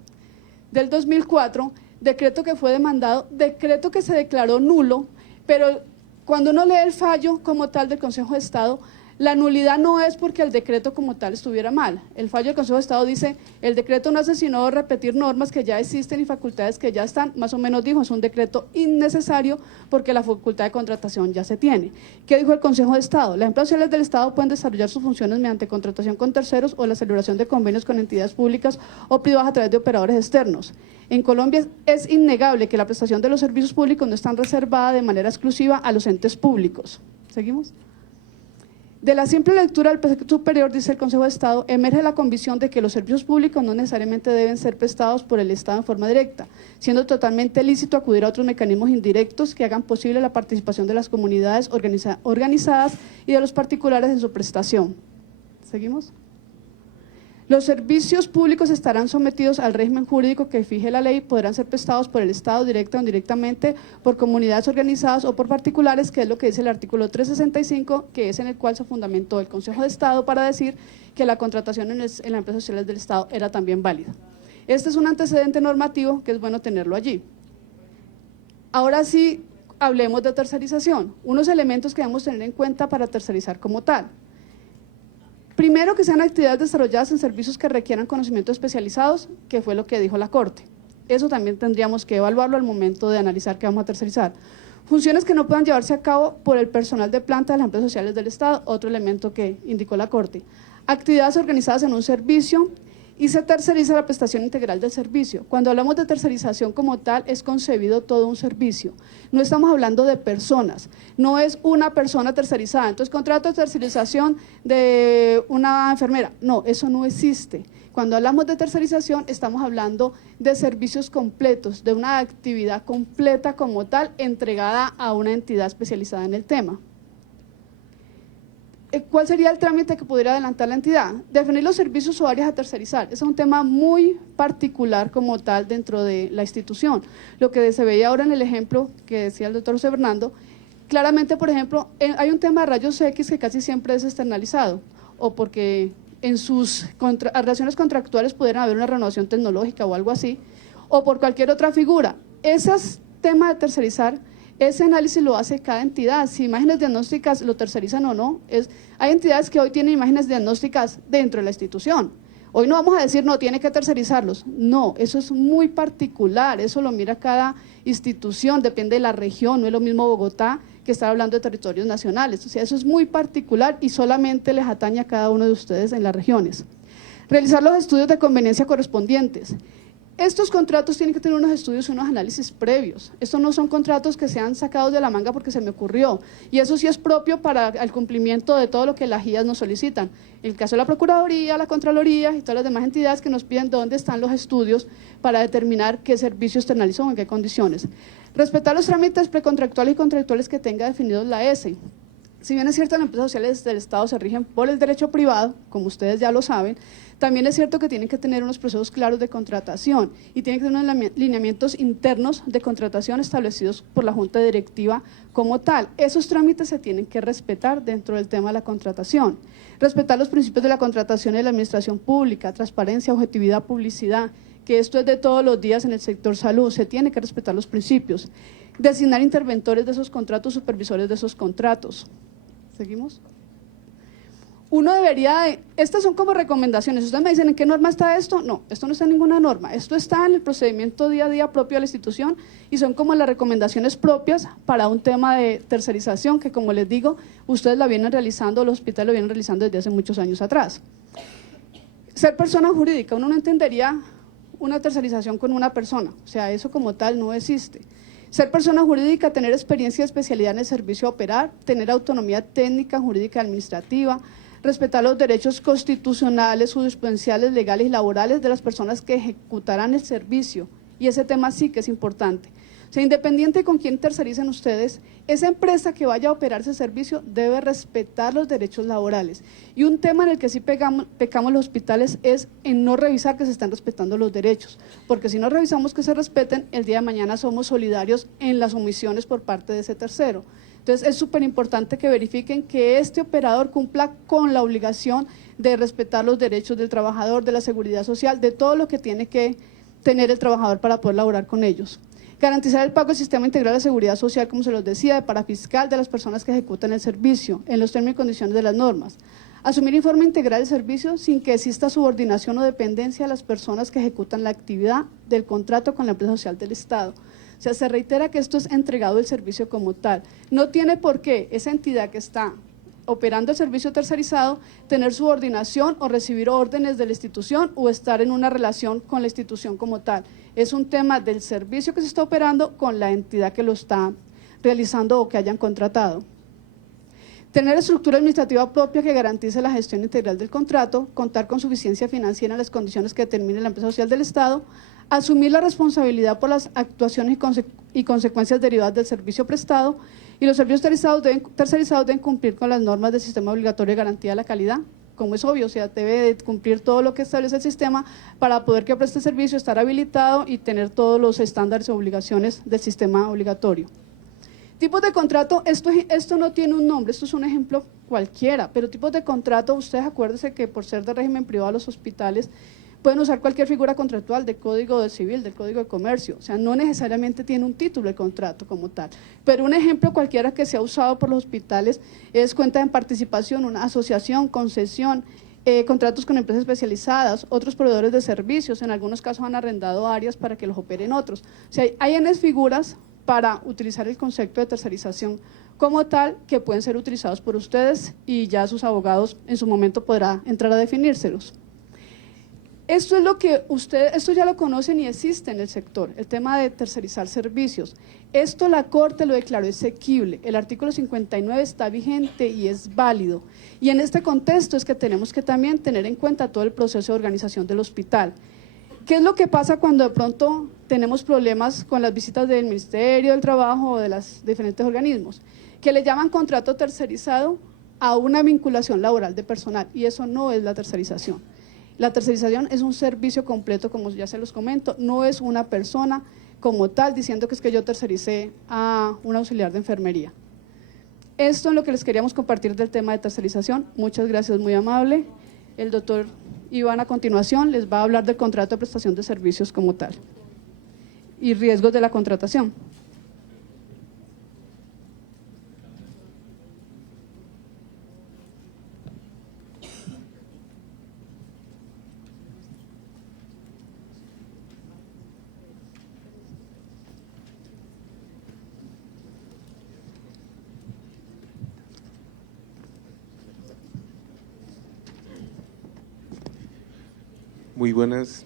del 2004, decreto que fue demandado, decreto que se declaró nulo, pero cuando uno lee el fallo como tal del Consejo de Estado, la nulidad no es porque el decreto como tal estuviera mal. El fallo del Consejo de Estado dice, el decreto no hace sino repetir normas que ya existen y facultades que ya están, más o menos dijo, es un decreto innecesario porque la facultad de contratación ya se tiene. ¿Qué dijo el Consejo de Estado? Las empresas sociales del Estado pueden desarrollar sus funciones mediante contratación con terceros o la celebración de convenios con entidades públicas o privadas a través de operadores externos. En Colombia es innegable que la prestación de los servicios públicos no está reservada de manera exclusiva a los entes públicos. ¿Seguimos? De la simple lectura del precepto superior, dice el Consejo de Estado, emerge la convicción de que los servicios públicos no necesariamente deben ser prestados por el Estado en forma directa, siendo totalmente lícito acudir a otros mecanismos indirectos que hagan posible la participación de las comunidades organizadas y de los particulares en su prestación. ¿Seguimos? Los servicios públicos estarán sometidos al régimen jurídico que fije la ley, podrán ser prestados por el Estado directa o indirectamente, por comunidades organizadas o por particulares, que es lo que dice el artículo 365, que es en el cual se fundamentó el Consejo de Estado para decir que la contratación en las empresas sociales del Estado era también válida. Este es un antecedente normativo que es bueno tenerlo allí. Ahora sí, hablemos de tercerización, unos elementos que debemos tener en cuenta para tercerizar como tal. Primero, que sean actividades desarrolladas en servicios que requieran conocimientos especializados, que fue lo que dijo la Corte. Eso también tendríamos que evaluarlo al momento de analizar qué vamos a tercerizar. Funciones que no puedan llevarse a cabo por el personal de planta de las empresas sociales del Estado, otro elemento que indicó la Corte. Actividades organizadas en un servicio y se terceriza la prestación integral del servicio. Cuando hablamos de tercerización como tal, es concebido todo un servicio. No estamos hablando de personas, no es una persona tercerizada. Entonces, contrato de tercerización de una enfermera. No, eso no existe. Cuando hablamos de tercerización, estamos hablando de servicios completos, de una actividad completa como tal, entregada a una entidad especializada en el tema. ¿Cuál sería el trámite que pudiera adelantar la entidad? Definir los servicios o áreas a tercerizar. Ese es un tema muy particular como tal dentro de la institución. Lo que se veía ahora en el ejemplo que decía el doctor José Fernando, claramente, por ejemplo, hay un tema de rayos X que casi siempre es externalizado, o porque en sus relaciones contractuales pudieran haber una renovación tecnológica o algo así, o por cualquier otra figura. Ese tema de tercerizar, ese análisis lo hace cada entidad, si imágenes diagnósticas lo tercerizan o no. Hay entidades que hoy tienen imágenes diagnósticas dentro de la institución. Hoy no vamos a decir, no, tiene que tercerizarlos. No, eso es muy particular, eso lo mira cada institución, depende de la región, no es lo mismo Bogotá que estar hablando de territorios nacionales. O sea, eso es muy particular y solamente les atañe a cada uno de ustedes en las regiones. Realizar los estudios de conveniencia correspondientes. Estos contratos tienen que tener unos estudios y unos análisis previos. Estos no son contratos que sean sacados de la manga porque se me ocurrió. Y eso sí es propio para el cumplimiento de todo lo que las GIAs nos solicitan. En el caso de la Procuraduría, la Contraloría y todas las demás entidades que nos piden dónde están los estudios para determinar qué servicio externalizó o en qué condiciones. Respetar los trámites precontractuales y contractuales que tenga definidos la ESE. Si bien es cierto, las empresas sociales del Estado se rigen por el derecho privado, como ustedes ya lo saben, también es cierto que tienen que tener unos procesos claros de contratación y tienen que tener unos lineamientos internos de contratación establecidos por la Junta Directiva como tal. Esos trámites se tienen que respetar dentro del tema de la contratación. Respetar los principios de la contratación y de la administración pública, transparencia, objetividad, publicidad, que esto es de todos los días en el sector salud, se tiene que respetar los principios. Designar interventores de esos contratos, supervisores de esos contratos. ¿Seguimos? uno debería, estas son como recomendaciones. Ustedes me dicen, ¿en qué norma está esto? No, esto no está en ninguna norma. Esto está en el procedimiento día a día propio de la institución y son como las recomendaciones propias para un tema de tercerización que, como les digo, ustedes la vienen realizando, los hospitales lo vienen realizando desde hace muchos años atrás. Ser persona jurídica, uno no entendería una tercerización con una persona, o sea, eso como tal no existe. Ser persona jurídica, tener experiencia y especialidad en el servicio a operar, tener autonomía técnica, jurídica y administrativa, respetar los derechos constitucionales, jurisprudenciales, legales y laborales de las personas que ejecutarán el servicio, y ese tema sí que es importante. O sea, independiente con quién tercericen ustedes, esa empresa que vaya a operar ese servicio debe respetar los derechos laborales. Y un tema en el que sí pecamos los hospitales es en no revisar que se están respetando los derechos, porque si no revisamos que se respeten, el día de mañana somos solidarios en las omisiones por parte de ese tercero. Entonces, es súper importante que verifiquen que este operador cumpla con la obligación de respetar los derechos del trabajador, de la seguridad social, de todo lo que tiene que tener el trabajador para poder laborar con ellos. Garantizar el pago del sistema integral de seguridad social, como se los decía, de parafiscal de las personas que ejecutan el servicio, en los términos y condiciones de las normas. Asumir informe integral del servicio sin que exista subordinación o dependencia a las personas que ejecutan la actividad del contrato con la empresa social del Estado. O sea, se reitera que esto es entregado el servicio como tal. No tiene por qué esa entidad que está operando el servicio tercerizado tener subordinación o recibir órdenes de la institución o estar en una relación con la institución como tal. Es un tema del servicio que se está operando con la entidad que lo está realizando o que hayan contratado. Tener estructura administrativa propia que garantice la gestión integral del contrato, contar con suficiencia financiera en las condiciones que determine la empresa social del Estado, asumir la responsabilidad por las actuaciones y consecuencias derivadas del servicio prestado, y los servicios tercerizados deben cumplir con las normas del sistema obligatorio de garantía de la calidad, como es obvio, o sea, debe de cumplir todo lo que establece el sistema para poder que preste servicio, estar habilitado y tener todos los estándares y obligaciones del sistema obligatorio. Tipos de contrato, esto no tiene un nombre, esto es un ejemplo cualquiera, pero tipos de contrato, ustedes acuérdense que por ser de régimen privado los hospitales pueden usar cualquier figura contractual del Código Civil, del Código de Comercio, o sea, no necesariamente tiene un título de contrato como tal, pero un ejemplo cualquiera que se ha usado por los hospitales es cuenta en participación, una asociación, concesión, contratos con empresas especializadas, otros proveedores de servicios, en algunos casos han arrendado áreas para que los operen otros, o sea, hay N figuras para utilizar el concepto de tercerización como tal que pueden ser utilizados por ustedes y ya sus abogados en su momento podrán entrar a definírselos. Esto es lo que esto ya lo conocen y existe en el sector, el tema de tercerizar servicios. Esto la Corte lo declaró exequible, el artículo 59 está vigente y es válido. Y en este contexto es que tenemos que también tener en cuenta todo el proceso de organización del hospital. ¿Qué es lo que pasa cuando de pronto tenemos problemas con las visitas del Ministerio del Trabajo o de los diferentes organismos? Que le llaman contrato tercerizado a una vinculación laboral de personal y eso no es la tercerización. La tercerización es un servicio completo, como ya se los comento, no es una persona como tal diciendo que es que yo tercericé a un auxiliar de enfermería. Esto es lo que les queríamos compartir del tema de tercerización. Muchas gracias, muy amable. El doctor Iván a continuación les va a hablar del contrato de prestación de servicios como tal y riesgos de la contratación. Muy buenos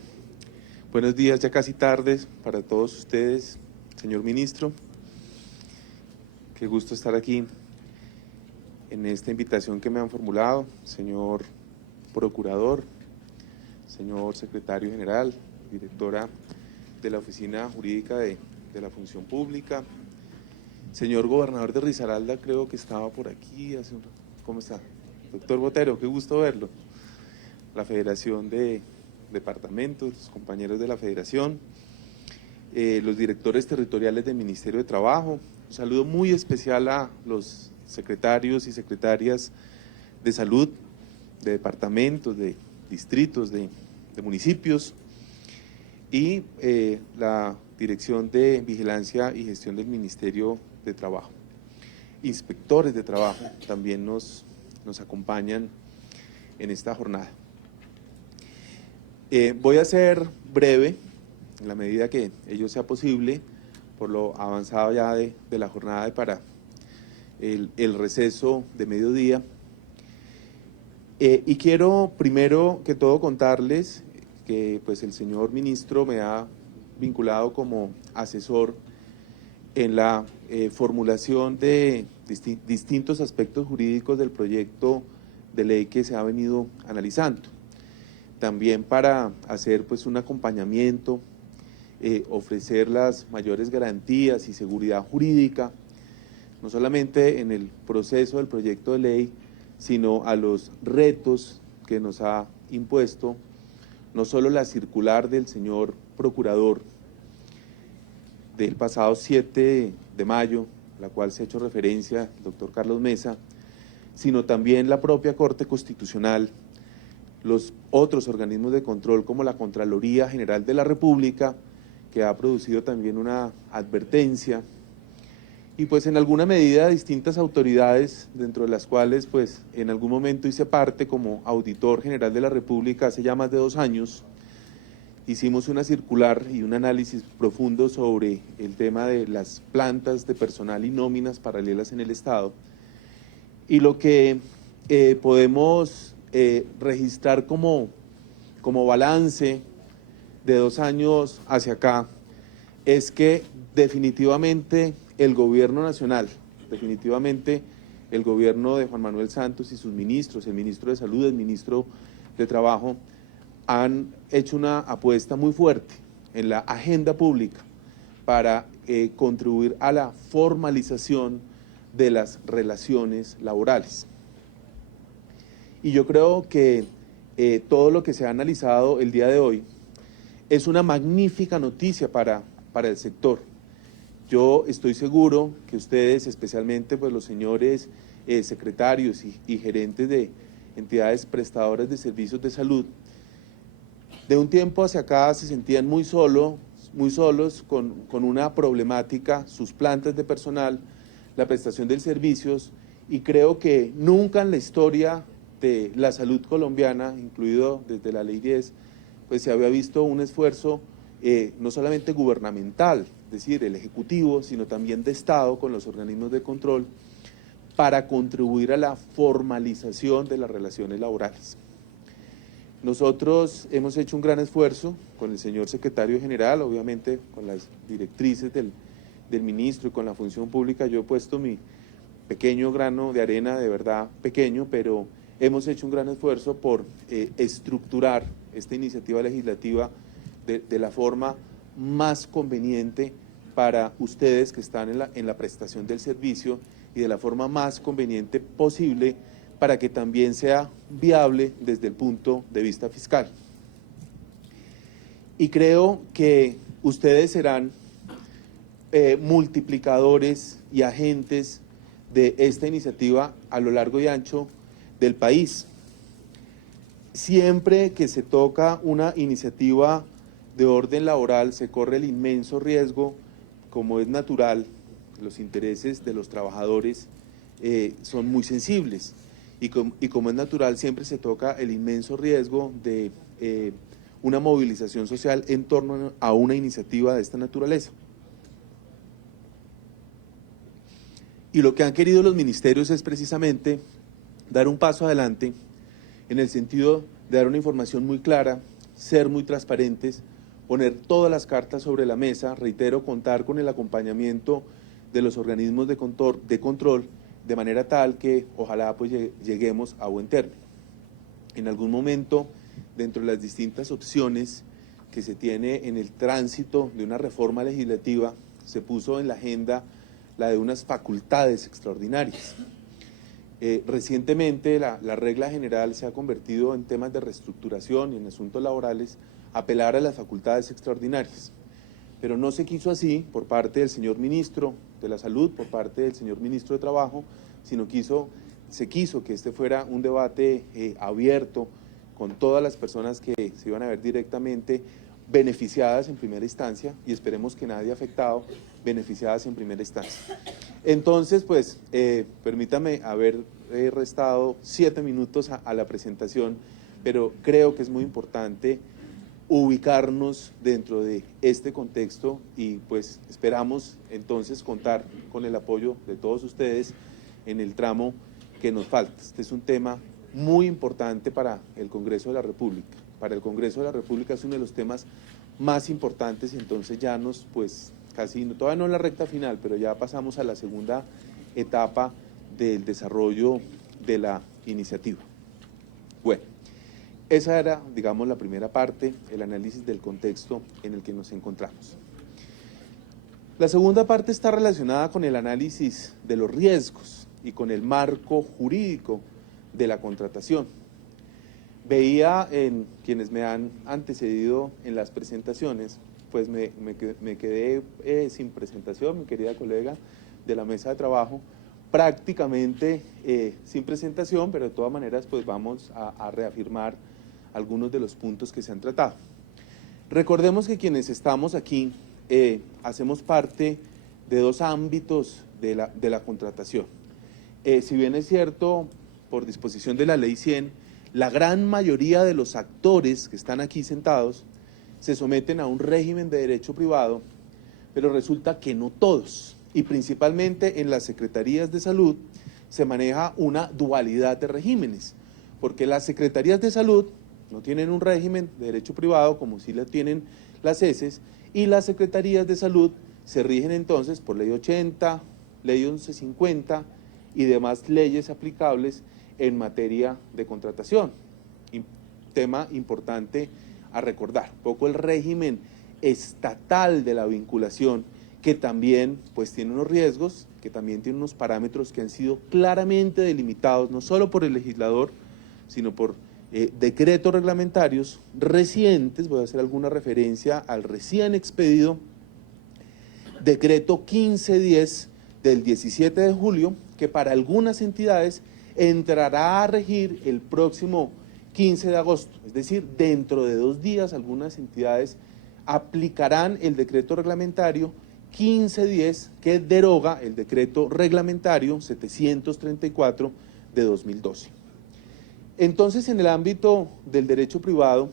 días, ya casi tardes para todos ustedes, señor ministro. Qué gusto estar aquí en esta invitación que me han formulado, señor procurador, señor secretario general, directora de la Oficina Jurídica de la Función Pública, señor gobernador de Risaralda, creo que estaba por aquí. ¿Cómo está? Doctor Botero, qué gusto verlo. La Federación de Departamentos, los compañeros de la Federación, los directores territoriales del Ministerio de Trabajo. Un saludo muy especial a los secretarios y secretarias de salud, de departamentos, de distritos, de municipios y la Dirección de Vigilancia y Gestión del Ministerio de Trabajo. Inspectores de trabajo también nos acompañan en esta jornada. Voy a ser breve, en la medida que ello sea posible, por lo avanzado ya de la jornada y para el receso de mediodía. Y quiero primero que todo contarles que pues el señor ministro me ha vinculado como asesor en la formulación de distintos aspectos jurídicos del proyecto de ley que se ha venido analizando. También para hacer pues un acompañamiento, ofrecer las mayores garantías y seguridad jurídica, no solamente en el proceso del proyecto de ley, sino a los retos que nos ha impuesto no solo la circular del señor procurador del pasado 7 de mayo, la cual se ha hecho referencia el doctor Carlos Mesa, sino también la propia Corte Constitucional, los otros organismos de control como la Contraloría General de la República, que ha producido también una advertencia, y pues en alguna medida distintas autoridades, dentro de las cuales pues en algún momento hice parte como auditor general de la República hace ya más de 2 años, hicimos una circular y un análisis profundo sobre el tema de las plantas de personal y nóminas paralelas en el Estado, y lo que podemos registrar como balance de 2 años hacia acá es que definitivamente el gobierno nacional, definitivamente el gobierno de Juan Manuel Santos y sus ministros, el ministro de Salud, el ministro de Trabajo, han hecho una apuesta muy fuerte en la agenda pública para contribuir a la formalización de las relaciones laborales. Y yo creo que todo lo que se ha analizado el día de hoy es una magnífica noticia para el sector. Yo estoy seguro que ustedes, especialmente pues los señores secretarios y gerentes de entidades prestadoras de servicios de salud, de un tiempo hacia acá se sentían muy solos con una problemática, sus plantas de personal, la prestación de servicios, y creo que nunca en la historia de la salud colombiana, incluido desde la Ley 10, pues se había visto un esfuerzo no solamente gubernamental, es decir, el Ejecutivo, sino también de Estado con los organismos de control, para contribuir a la formalización de las relaciones laborales. Nosotros hemos hecho un gran esfuerzo con el señor secretario general, obviamente con las directrices del ministro y con la función pública. Yo he puesto mi pequeño grano de arena, de verdad pequeño, pero hemos hecho un gran esfuerzo por estructurar esta iniciativa legislativa de la forma más conveniente para ustedes que están en la prestación del servicio y de la forma más conveniente posible para que también sea viable desde el punto de vista fiscal. Y creo que ustedes serán multiplicadores y agentes de esta iniciativa a lo largo y ancho del país. Siempre que se toca una iniciativa de orden laboral se corre el inmenso riesgo, como es natural, los intereses de los trabajadores son muy sensibles. Y como es natural, siempre se toca el inmenso riesgo de una movilización social en torno a una iniciativa de esta naturaleza. Y lo que han querido los ministerios es precisamente dar un paso adelante en el sentido de dar una información muy clara, ser muy transparentes, poner todas las cartas sobre la mesa, reitero, contar con el acompañamiento de los organismos de control, de manera tal que ojalá pues lleguemos a buen término. En algún momento, dentro de las distintas opciones que se tiene en el tránsito de una reforma legislativa, se puso en la agenda la de unas facultades extraordinarias. Recientemente la regla general se ha convertido en temas de reestructuración y en asuntos laborales, apelar a las facultades extraordinarias. Pero no se quiso así por parte del señor ministro de la Salud, por parte del señor ministro de Trabajo, sino se quiso que este fuera un debate abierto con todas las personas que se iban a ver directamente beneficiadas en primera instancia, y esperemos que nadie beneficiadas en primera instancia. Entonces, pues, permítame haber restado 7 minutos a la presentación, pero creo que es muy importante ubicarnos dentro de este contexto y pues esperamos entonces contar con el apoyo de todos ustedes en el tramo que nos falta. Este es un tema muy importante para el Congreso de la República. Para el Congreso de la República es uno de los temas más importantes y entonces ya nos, pues casi, todavía no en la recta final, pero ya pasamos a la segunda etapa del desarrollo de la iniciativa. Bueno, esa era, digamos, la primera parte, el análisis del contexto en el que nos encontramos. La segunda parte está relacionada con el análisis de los riesgos y con el marco jurídico de la contratación. Veía en quienes me han antecedido en las presentaciones, pues me quedé sin presentación, mi querida colega de la mesa de trabajo, prácticamente sin presentación, pero de todas maneras pues vamos a reafirmar algunos de los puntos que se han tratado. Recordemos que quienes estamos aquí hacemos parte de dos ámbitos de la contratación. Si bien es cierto, por disposición de la Ley 100, la gran mayoría de los actores que están aquí sentados se someten a un régimen de derecho privado, pero resulta que no todos, y principalmente en las secretarías de salud se maneja una dualidad de regímenes, porque las secretarías de salud no tienen un régimen de derecho privado como sí la tienen las ESES, y las secretarías de salud se rigen entonces por Ley 80, Ley 1150 y demás leyes aplicables en materia de contratación. Tema importante a recordar, un poco el régimen estatal de la vinculación, que también pues tiene unos riesgos, que también tiene unos parámetros que han sido claramente delimitados, no solo por el legislador, sino por decretos reglamentarios recientes. Voy a hacer alguna referencia al recién expedido decreto 1510 del 17 de julio, que para algunas entidades entrará a regir el próximo 15 de agosto, es decir, dentro de 2 días algunas entidades aplicarán el decreto reglamentario 1510 que deroga el decreto reglamentario 734 de 2012. Entonces, en el ámbito del derecho privado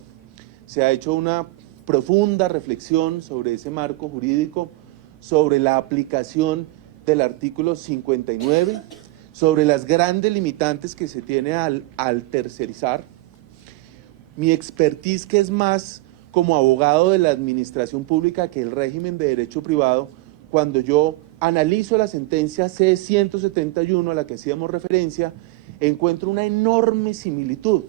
se ha hecho una profunda reflexión sobre ese marco jurídico, sobre la aplicación del artículo 59, sobre las grandes limitantes que se tiene al tercerizar. Mi expertise, que es más como abogado de la administración pública que el régimen de derecho privado, cuando yo analizo la sentencia C-171 a la que hacíamos referencia, encuentro una enorme similitud